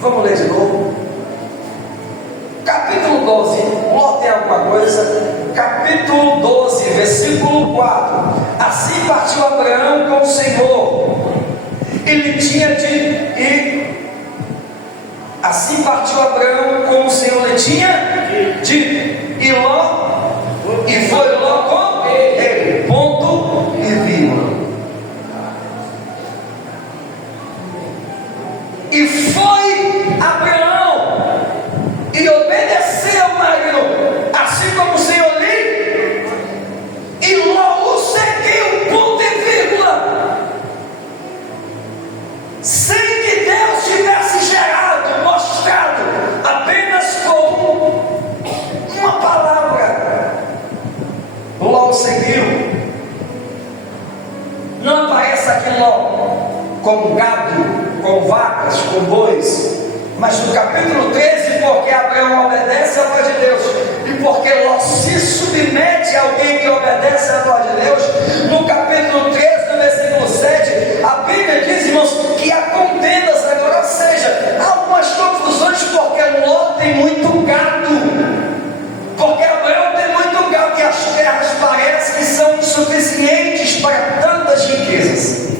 Vamos ler de novo. Capítulo 12, Ló tem alguma coisa? Capítulo 12, versículo 4. Assim partiu Abraão com o Senhor. Ele tinha de ir. Assim partiu Abraão com o Senhor. Ele tinha de ir Ló. E foi Ló com ele. Ponto e vírgula. E foi Abraão e obedeceu o marido, assim como o Senhor lhe, e Ló o seguiu, ponto e vírgula, sem que Deus tivesse gerado, mostrado, apenas com uma palavra. Ló o seguiu. Não aparece aqui Ló com gado, com vacas, com bois, mas no capítulo 13, porque Abraão obedece à voz de Deus, e porque Ló se submete a alguém que obedece à voz de Deus, no capítulo 13, no versículo 7, a Bíblia diz, irmãos, que há contendas agora, ou seja, há algumas confusões, porque Ló tem muito gado, porque Abraão tem muito gado, e as terras parecem que são insuficientes para tantas riquezas.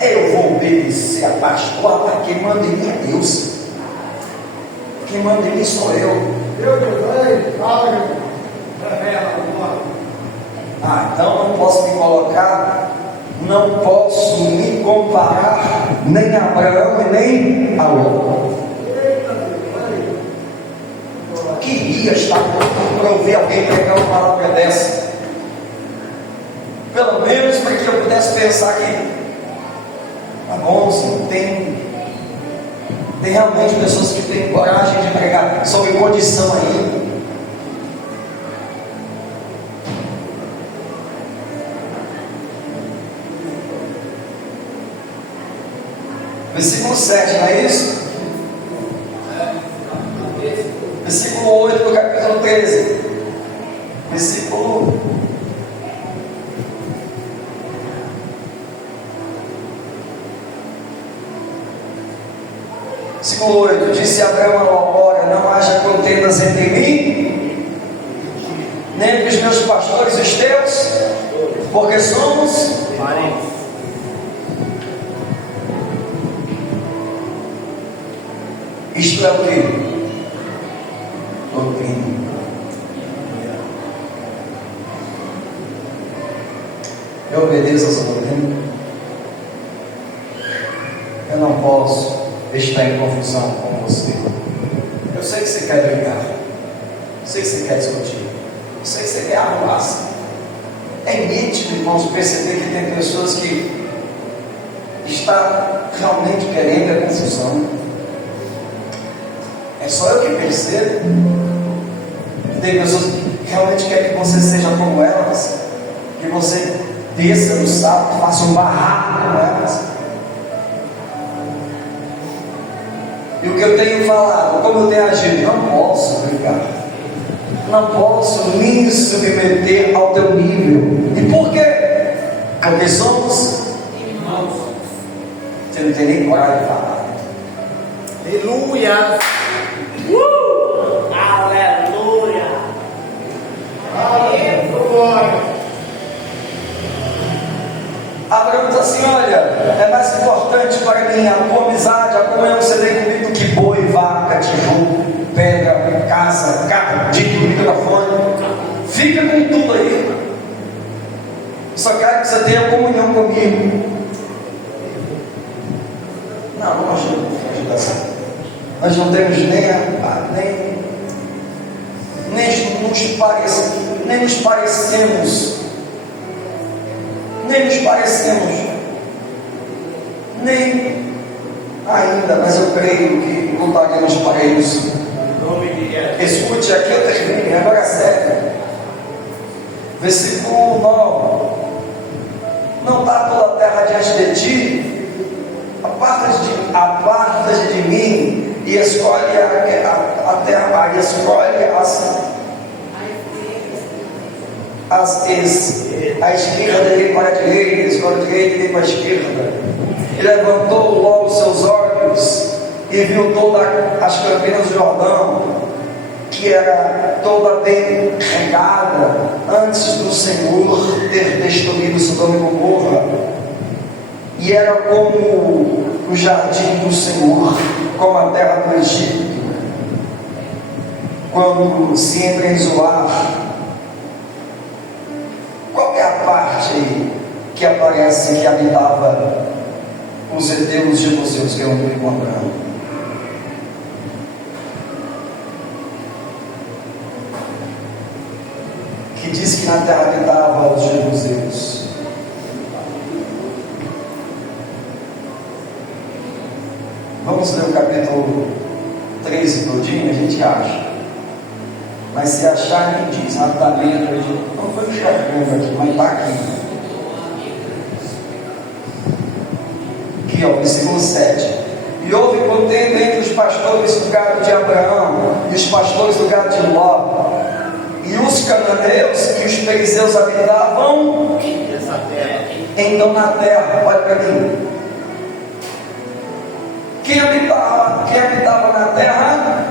Eu vou obedecer a pastor, quem manda em mim é Deus. Quem manda em mim sou eu. Então não posso me colocar, não posso me comparar nem a Abraão e nem a Ló. Queria estar para ouvir alguém pregar uma palavra dessa, pelo menos para que eu pudesse pensar que tá bom, sim, tem realmente pessoas que têm coragem de pregar sob condição aí. Versículo 7, não é isso? Versículo 8 do capítulo 13. Versículo 8, disse Abraão a Ló: ora, não haja contendas entre mim, nem entre os meus pastores os teus, porque somos parentes. Isto é o que? Doutrina. Eu obedeço a essa doutrina. Eu não posso estar em confusão com você. Eu sei que você quer brigar, eu sei que você quer discutir, eu sei que você quer arrumar-se. É nítido, irmãos, perceber que tem pessoas que estão realmente querendo a confusão. É só eu que percebo. Tem pessoas que realmente querem que você seja como elas, que você desça no sapo, faça um barraco com elas. E o que eu tenho falado, como eu tenho agido, não posso brigar, não posso me submeter ao teu nível. E por quê? Porque somos irmãos. Você não tem nem coragem de falar. Aleluia. Aleluia. Aleluia. Abraão diz assim: olha, é mais importante para mim a tua amizade, a comunhão que você tem comigo, que boi, vaca, tijolo, pedra, casa, carro, dito, microfone. Fica com tudo aí. Só quero que você tenha comunhão comigo. Não, não ajuda assim. Nós não temos nem nos parecemos, nem ainda, mas eu creio que lutaremos para isso. Escute aqui, eu termino, agora é sério. Versículo 9: não está toda a terra diante de ti, aparta-te de mim e escolhe a terra, e escolhe a esquerda dele para a direita, escolhe a direita dele para a esquerda. E levantou logo seus olhos e viu todas as campinas do Jordão, que era toda bem regada, antes do Senhor ter destruído Sodoma e Gomorra, e era como o jardim do Senhor, como a terra do Egito, quando se entra em Zoar. Qual é a parte que aparece que habitava os heteus e jebuseus que eu andei com Abraão? Que diz que na terra habitava os jebuseus. Vamos ler o capítulo 13 todinho, a gente acha. Mas se achar, me diz rapidamente. Não foi enxergando aqui, mas está aqui. Aqui, ó, versículo 7. E houve contenda entre os pastores do gado de Abraão e os pastores do gado de Ló. E os cananeus e os perizeus habitavam então na terra. Olha para mim. Quem habitava na terra?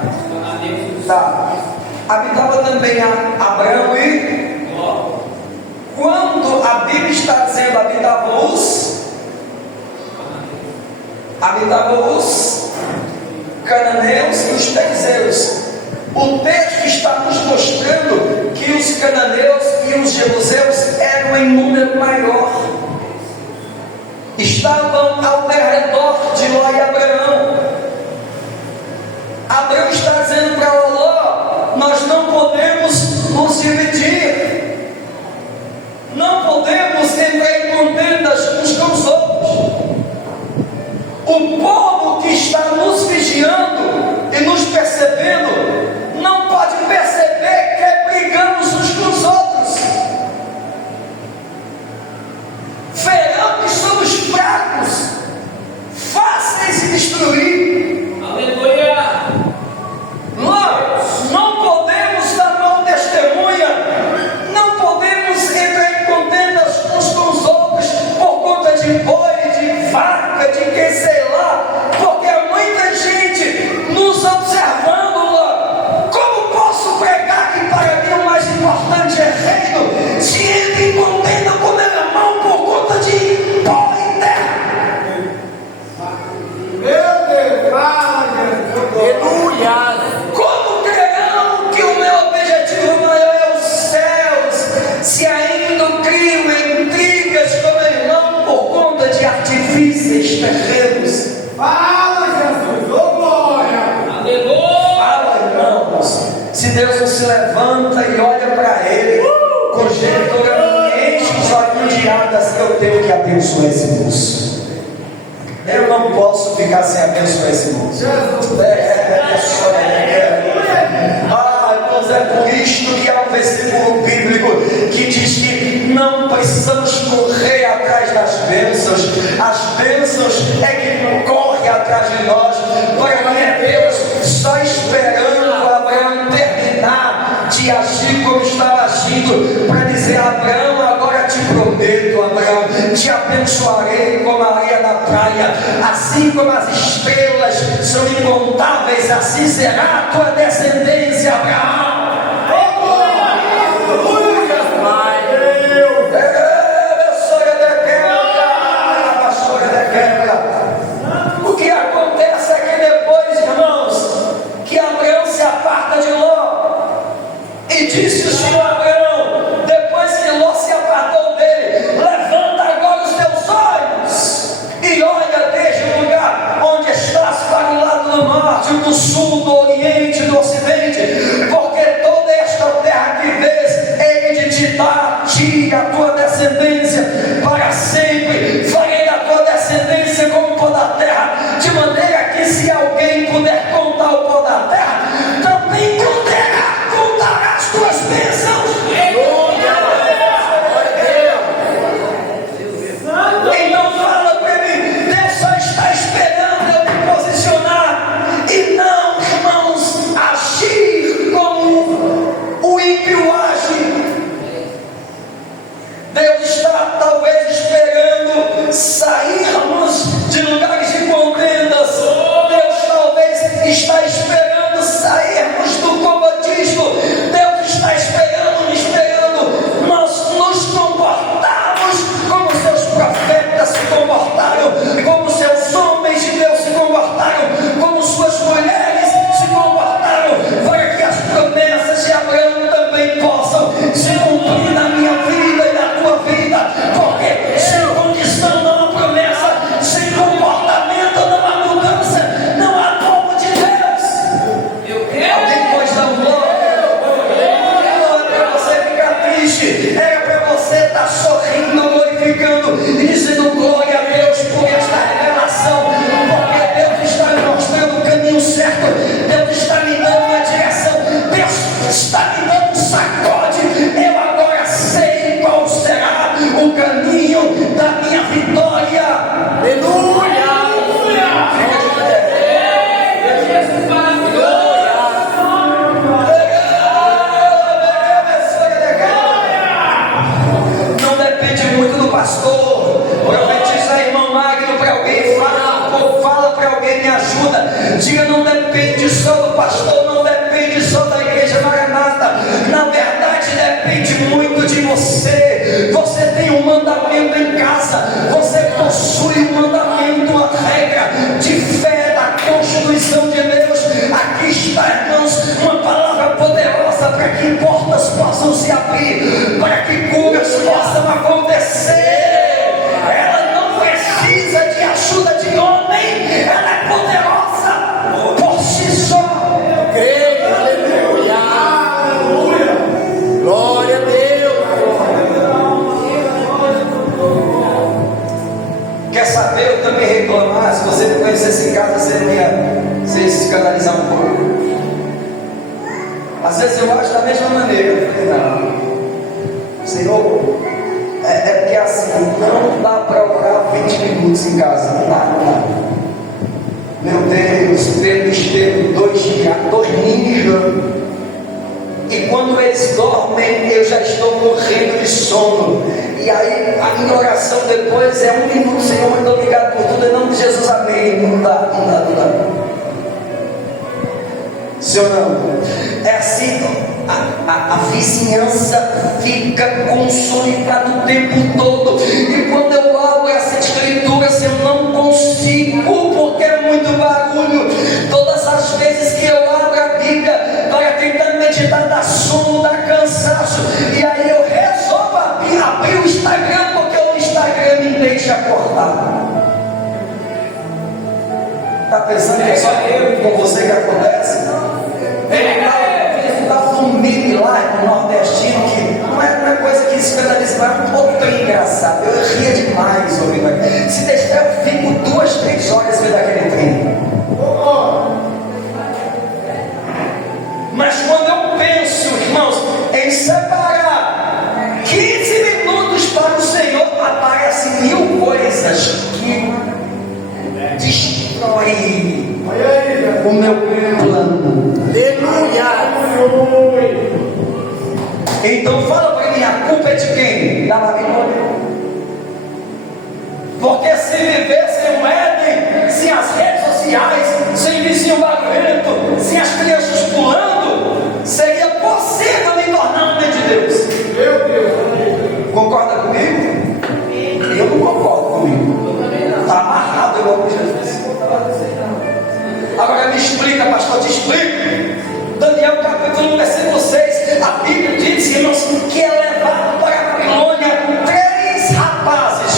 Tá. Habitava também Abraão e Ló. Quando a Bíblia está dizendo habitavam os cananeus e os perizeus, o texto está nos mostrando que os cananeus e os jebuseus eram em número maior, estavam ao derredor de Ló e Abraão. Abraão está dizendo para Ló: nós não podemos nos dividir, não podemos entrar em contendas uns com os outros. O povo que está nos vigiando e nos percebendo não pode perceber que brigamos uns com os outros. Verão que somos fracos, fáceis de destruir. Aleluia. Nós não podemos dar mau testemunha, não podemos entrar em contendas uns com os outros por conta de boi, de vaca, de quem sei lá, porque há muita gente nos observando lá. Como posso pregar que para mim o mais importante é reino, se entra em contenda com meu irmão por conta de pó e terra? Meu Deus, fala, Jesus. Aleluia. Como crerão que o meu objetivo maior é os céus, se ainda crio em intrigas com meu irmão por conta de artifícios terrenos? Fala, Jesus. Ô, glória. Aleluia. Fala, irmãos, se Deus não se levanta e olha para ele, conjecturalmente os olhos de hadas que eu tenho que abençoar esse moço. Eu não posso ficar sem abençoar esse irmão. Irmãos, é por isto que há um versículo bíblico que diz que não precisamos correr atrás das bênçãos. As bênçãos é que corre atrás de nós. Para mim é Deus só esperando Abraão terminar de agir como estava agindo, para dizer: Abraão, agora te prometo, Abraão, te abençoarei como a areia da praia, assim como as estrelas são incontáveis, assim será a tua descendência, Abraão. O que acontece é que depois, irmãos, que Abraão se aparta de Ló, e disse o Senhor a Abraão, depois que Ló se apartou dele: levanta agora os teus olhos e olha desde o lugar onde estás para o lado do norte, do sul, do oriente, do ocidente, porque toda esta terra que vês, hei de te dar a ti e a tua descendência para sempre. Farei da tua descendência como o pó da terra, de maneira que, se alguém puder contar o pó da terra, também contará as tuas bênçãos. Então fala para mim, Deus só está esperando eu me posicionar e não, irmãos, agir como o ímpio age. Deus está talvez esperando sairmos de lugares de contendas. Deus talvez está esperando sairmos do comodismo. Deus está esperando nós nos comportarmos como seus profetas se comportaram, como seus homens de Deus se comportaram, como suas mulheres se comportaram, para que as promessas de Abraão também possam se cumprir na minha vida e na tua vida. Porque sem condição não há promessa, sem comportamento não há mudança, não há povo de Deus. Alguém pode dar um glória? Não é para você ficar triste, é para você estar sorrindo, glorificando e dizendo glória a Deus por esta revelação, porque Deus está me mostrando o caminho certo, Deus está me dando uma direção, Deus está me dando um sacode. Eu agora sei qual será o caminho da minha vitória. Aleluia! Não depende muito do pastor. Profetiza, irmão Magno, para alguém, fala para alguém, me ajuda. Diga: não depende só do pastor, não depende só da igreja Maranata. Na verdade, depende muito de você. Você tem um mandamento em casa, você possui um mandamento, uma regra de fé da Constituição de Deus. Aqui está, irmãos, uma palavra poderosa para que portas possam se abrir, para que curas possam acontecer. Ela não precisa de ajuda de homem, ela é poderosa por si só. Creio, aleluia. Aleluia. Glória a Deus. Quer saber? Eu também reclamar. Se você me conhecesse em casa, você ia se escandalizar um pouco. Às vezes eu acho da mesma maneira. Eu falei: não, Senhor, é porque assim, não dá para orar 20 minutos em casa. Não dá. Meu Deus, tendo dois ninjas. E quando eles dormem, eu já estou morrendo de sono. E aí a minha oração depois é 1 minuto: Senhor, muito obrigado por tudo, em nome de Jesus, amém. Não dá. Senhor, não. É assim, a vizinhança fica consolidada o tempo todo. E quando eu abro essa escritura, se eu não consigo, porque é muito barulho. Todas as vezes que eu abro a Bíblia para tentar meditar, dá sono, dá cansaço. E aí eu resolvo abrir o Instagram, porque o Instagram me deixa acordar. Está pensando que é só eu com você que acontece? Está um mini lá no nordestino que não é coisa que escandaliza, mas é um pouco engraçado. Eu ria demais ouvindo aqui. Se deixar, eu fico 2, 3 coisas que destroem o meu plano. Aleluia. Então fala para mim, a culpa é de quem? Da Babilônia. Porque se vivessem um Éden, sem as redes sociais, sem vizinho barulhento, sem as crianças pulando, seria possível me tornar um homem de Deus. Meu Deus. Concorda comigo? Eu não concordo comigo. Está amarrado em nome de Jesus. Agora me explica, pastor, te explico. Daniel capítulo 1, versículo 6, a Bíblia diz, irmãos, que é levado para a Babilônia 3 rapazes: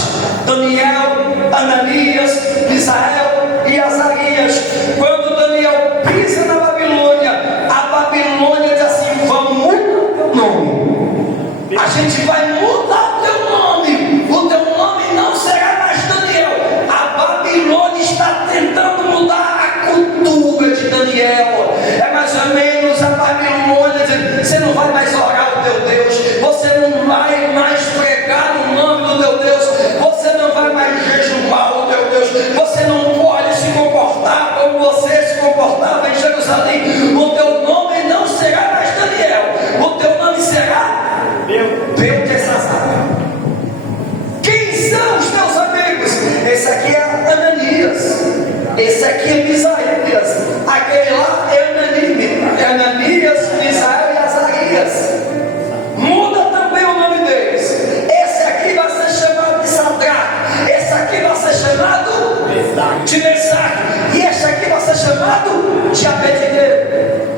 Daniel, Ananias, Misael e Azarias. Quando Daniel pisa na Babilônia, a Babilônia diz assim: vamos mudar o teu nome. A gente vai mudar o teu nome. O teu nome não será mais Daniel. A Babilônia está tentando mudar a cultura de Daniel. É mais ou menos a Babilônia dizendo: você não vai mais orar o teu Deus, você não vai mais pregar o nome do teu Deus, você não vai mais jejuar o teu Deus, você não pode se comportar como você se comportava em Jerusalém. O teu nome não será mais Daniel, o teu nome será Beltesazar. Quem são os teus amigos? Esse aqui é Ananias, esse aqui é Misaías, aquele lá é Ananias, Misael e Azarias. Muda também o nome deles. Esse aqui vai ser chamado de Sadraque, esse aqui vai ser chamado de Mesaque, e esse aqui vai ser chamado de Abednego.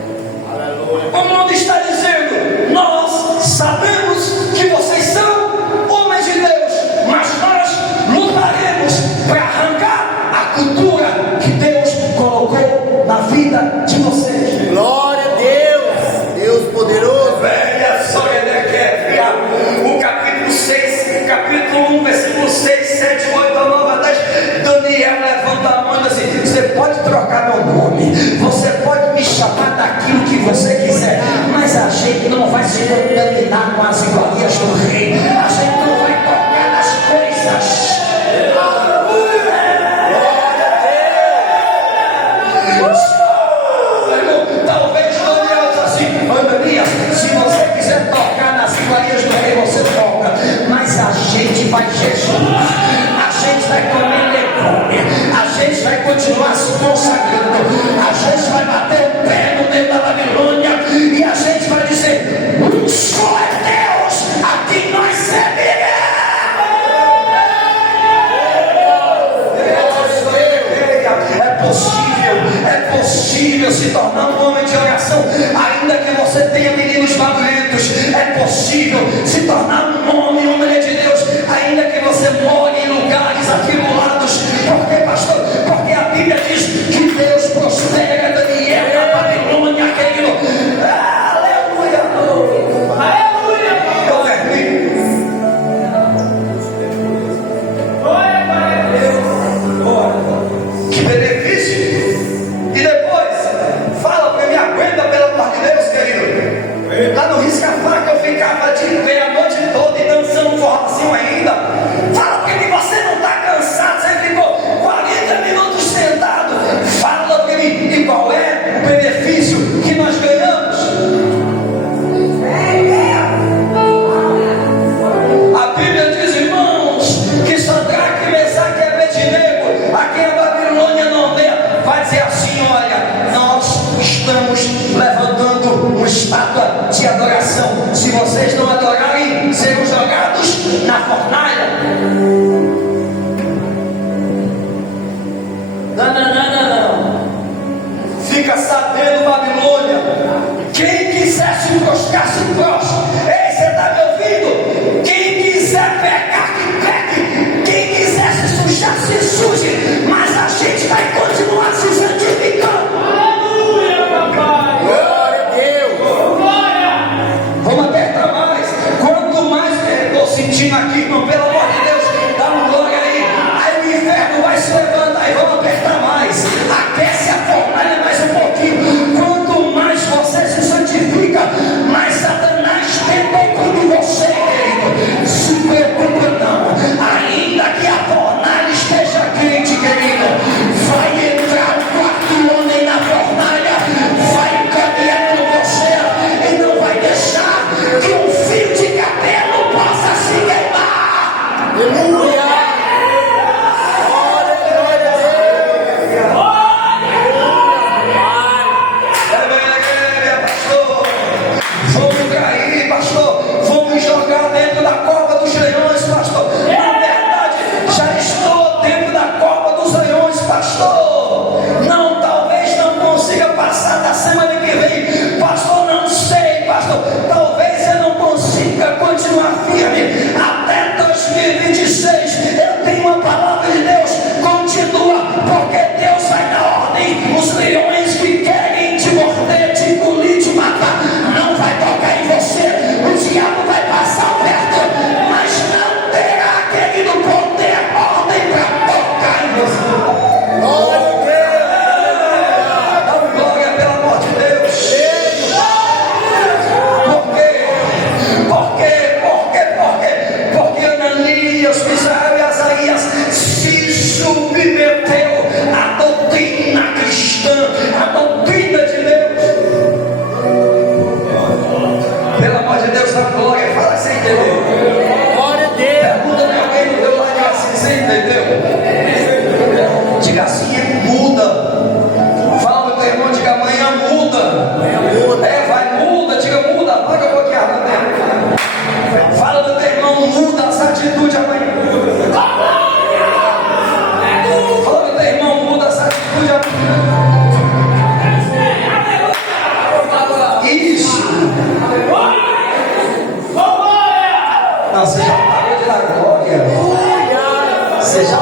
O mundo está dizendo: nós sabemos que vocês são homens de Deus, mas nós lutaremos para arrancar a cultura que Deus colocou na vida de vocês. Glória a Deus. Deus poderoso. Velha história o capítulo 6, capítulo 1, versículo 6, 7, 8, 9, 10. Daniel levanta a mão e diz assim: você pode trocar meu nome, você pode me chamar daquilo que você quiser, mas a gente não vai se contaminar com as iguarias do rei, a gente não vai tocar nas coisas. Talvez Daniel diz assim: Ananias, se você quiser tocar nas iguarias do rei, você toca, mas a gente vai jejuar, a gente vai comer legume, a gente vai continuar se consagrando, a gente vai bater o pé no meio da Babilônia e a gente vai dizer: só é Deus a quem nós serviremos. É possível se tornar um homem de oração, ainda que você tenha meninos barulhentos. É possível se tornar um homem e uma mulher de Deus, ainda que você more em lugares atribulados. Por quê, pastor? Porque a Bíblia diz que Deus prospera Daniel na Babilônia, querido. Aleluia! Aleluia! Eu termino. Que benefício! E depois, fala para me aguenta, pelo amor de Deus, querido. Lá no Risca-Faca eu ficava de pé a noite toda e dançando um forrozinho ainda. Fala para mim, você não está cansado, você ficou 40 minutos sentado. Fala para mim, e qual é o benefício que nós ganhamos? A Bíblia diz, irmãos, que Sadraque, Mesaque e Abednego, a quem a Babilônia não vê, vai dizer assim: olha, nós estamos levantando uma estátua de adoração. Se vocês não adorarem, serão jogados na fornalha. Não. Fica sabendo, Babilônia, quem quiser se prostrar, se prostre. Ei, você está me ouvindo? Quem quiser pecar, que peque. Quem quiser se sujar, se suje. Mas a gente vai continuar se santificando. Aleluia, papai. Glória a Deus. Glória. Vamos apertar mais. Quanto mais eu estou sentindo aqui, irmão, pelo amor de Deus, dá um glória aí. Aí o inferno vai se levantar e vamos apertar mais. Aquece a fornalha mais um pouquinho. Quanto mais você se santifica, mais Satanás tenta com você, querido. Se preocupa não. Ainda que a fornalha Deus da glória. Fala que você entendeu. Glória a Deus. Pergunta de alguém no teu lado, diga assim, você entendeu? Diga assim, muda. Fala pro teu irmão, diga amanhã muda. Vai, muda, diga muda, apaga a boqueada do teu irmão. Fala pro teu irmão, muda as atitudes amanhã. Fala pro teu irmão, muda as atitudes amanhã. Isso. Não, você já parou de dar glória. Você já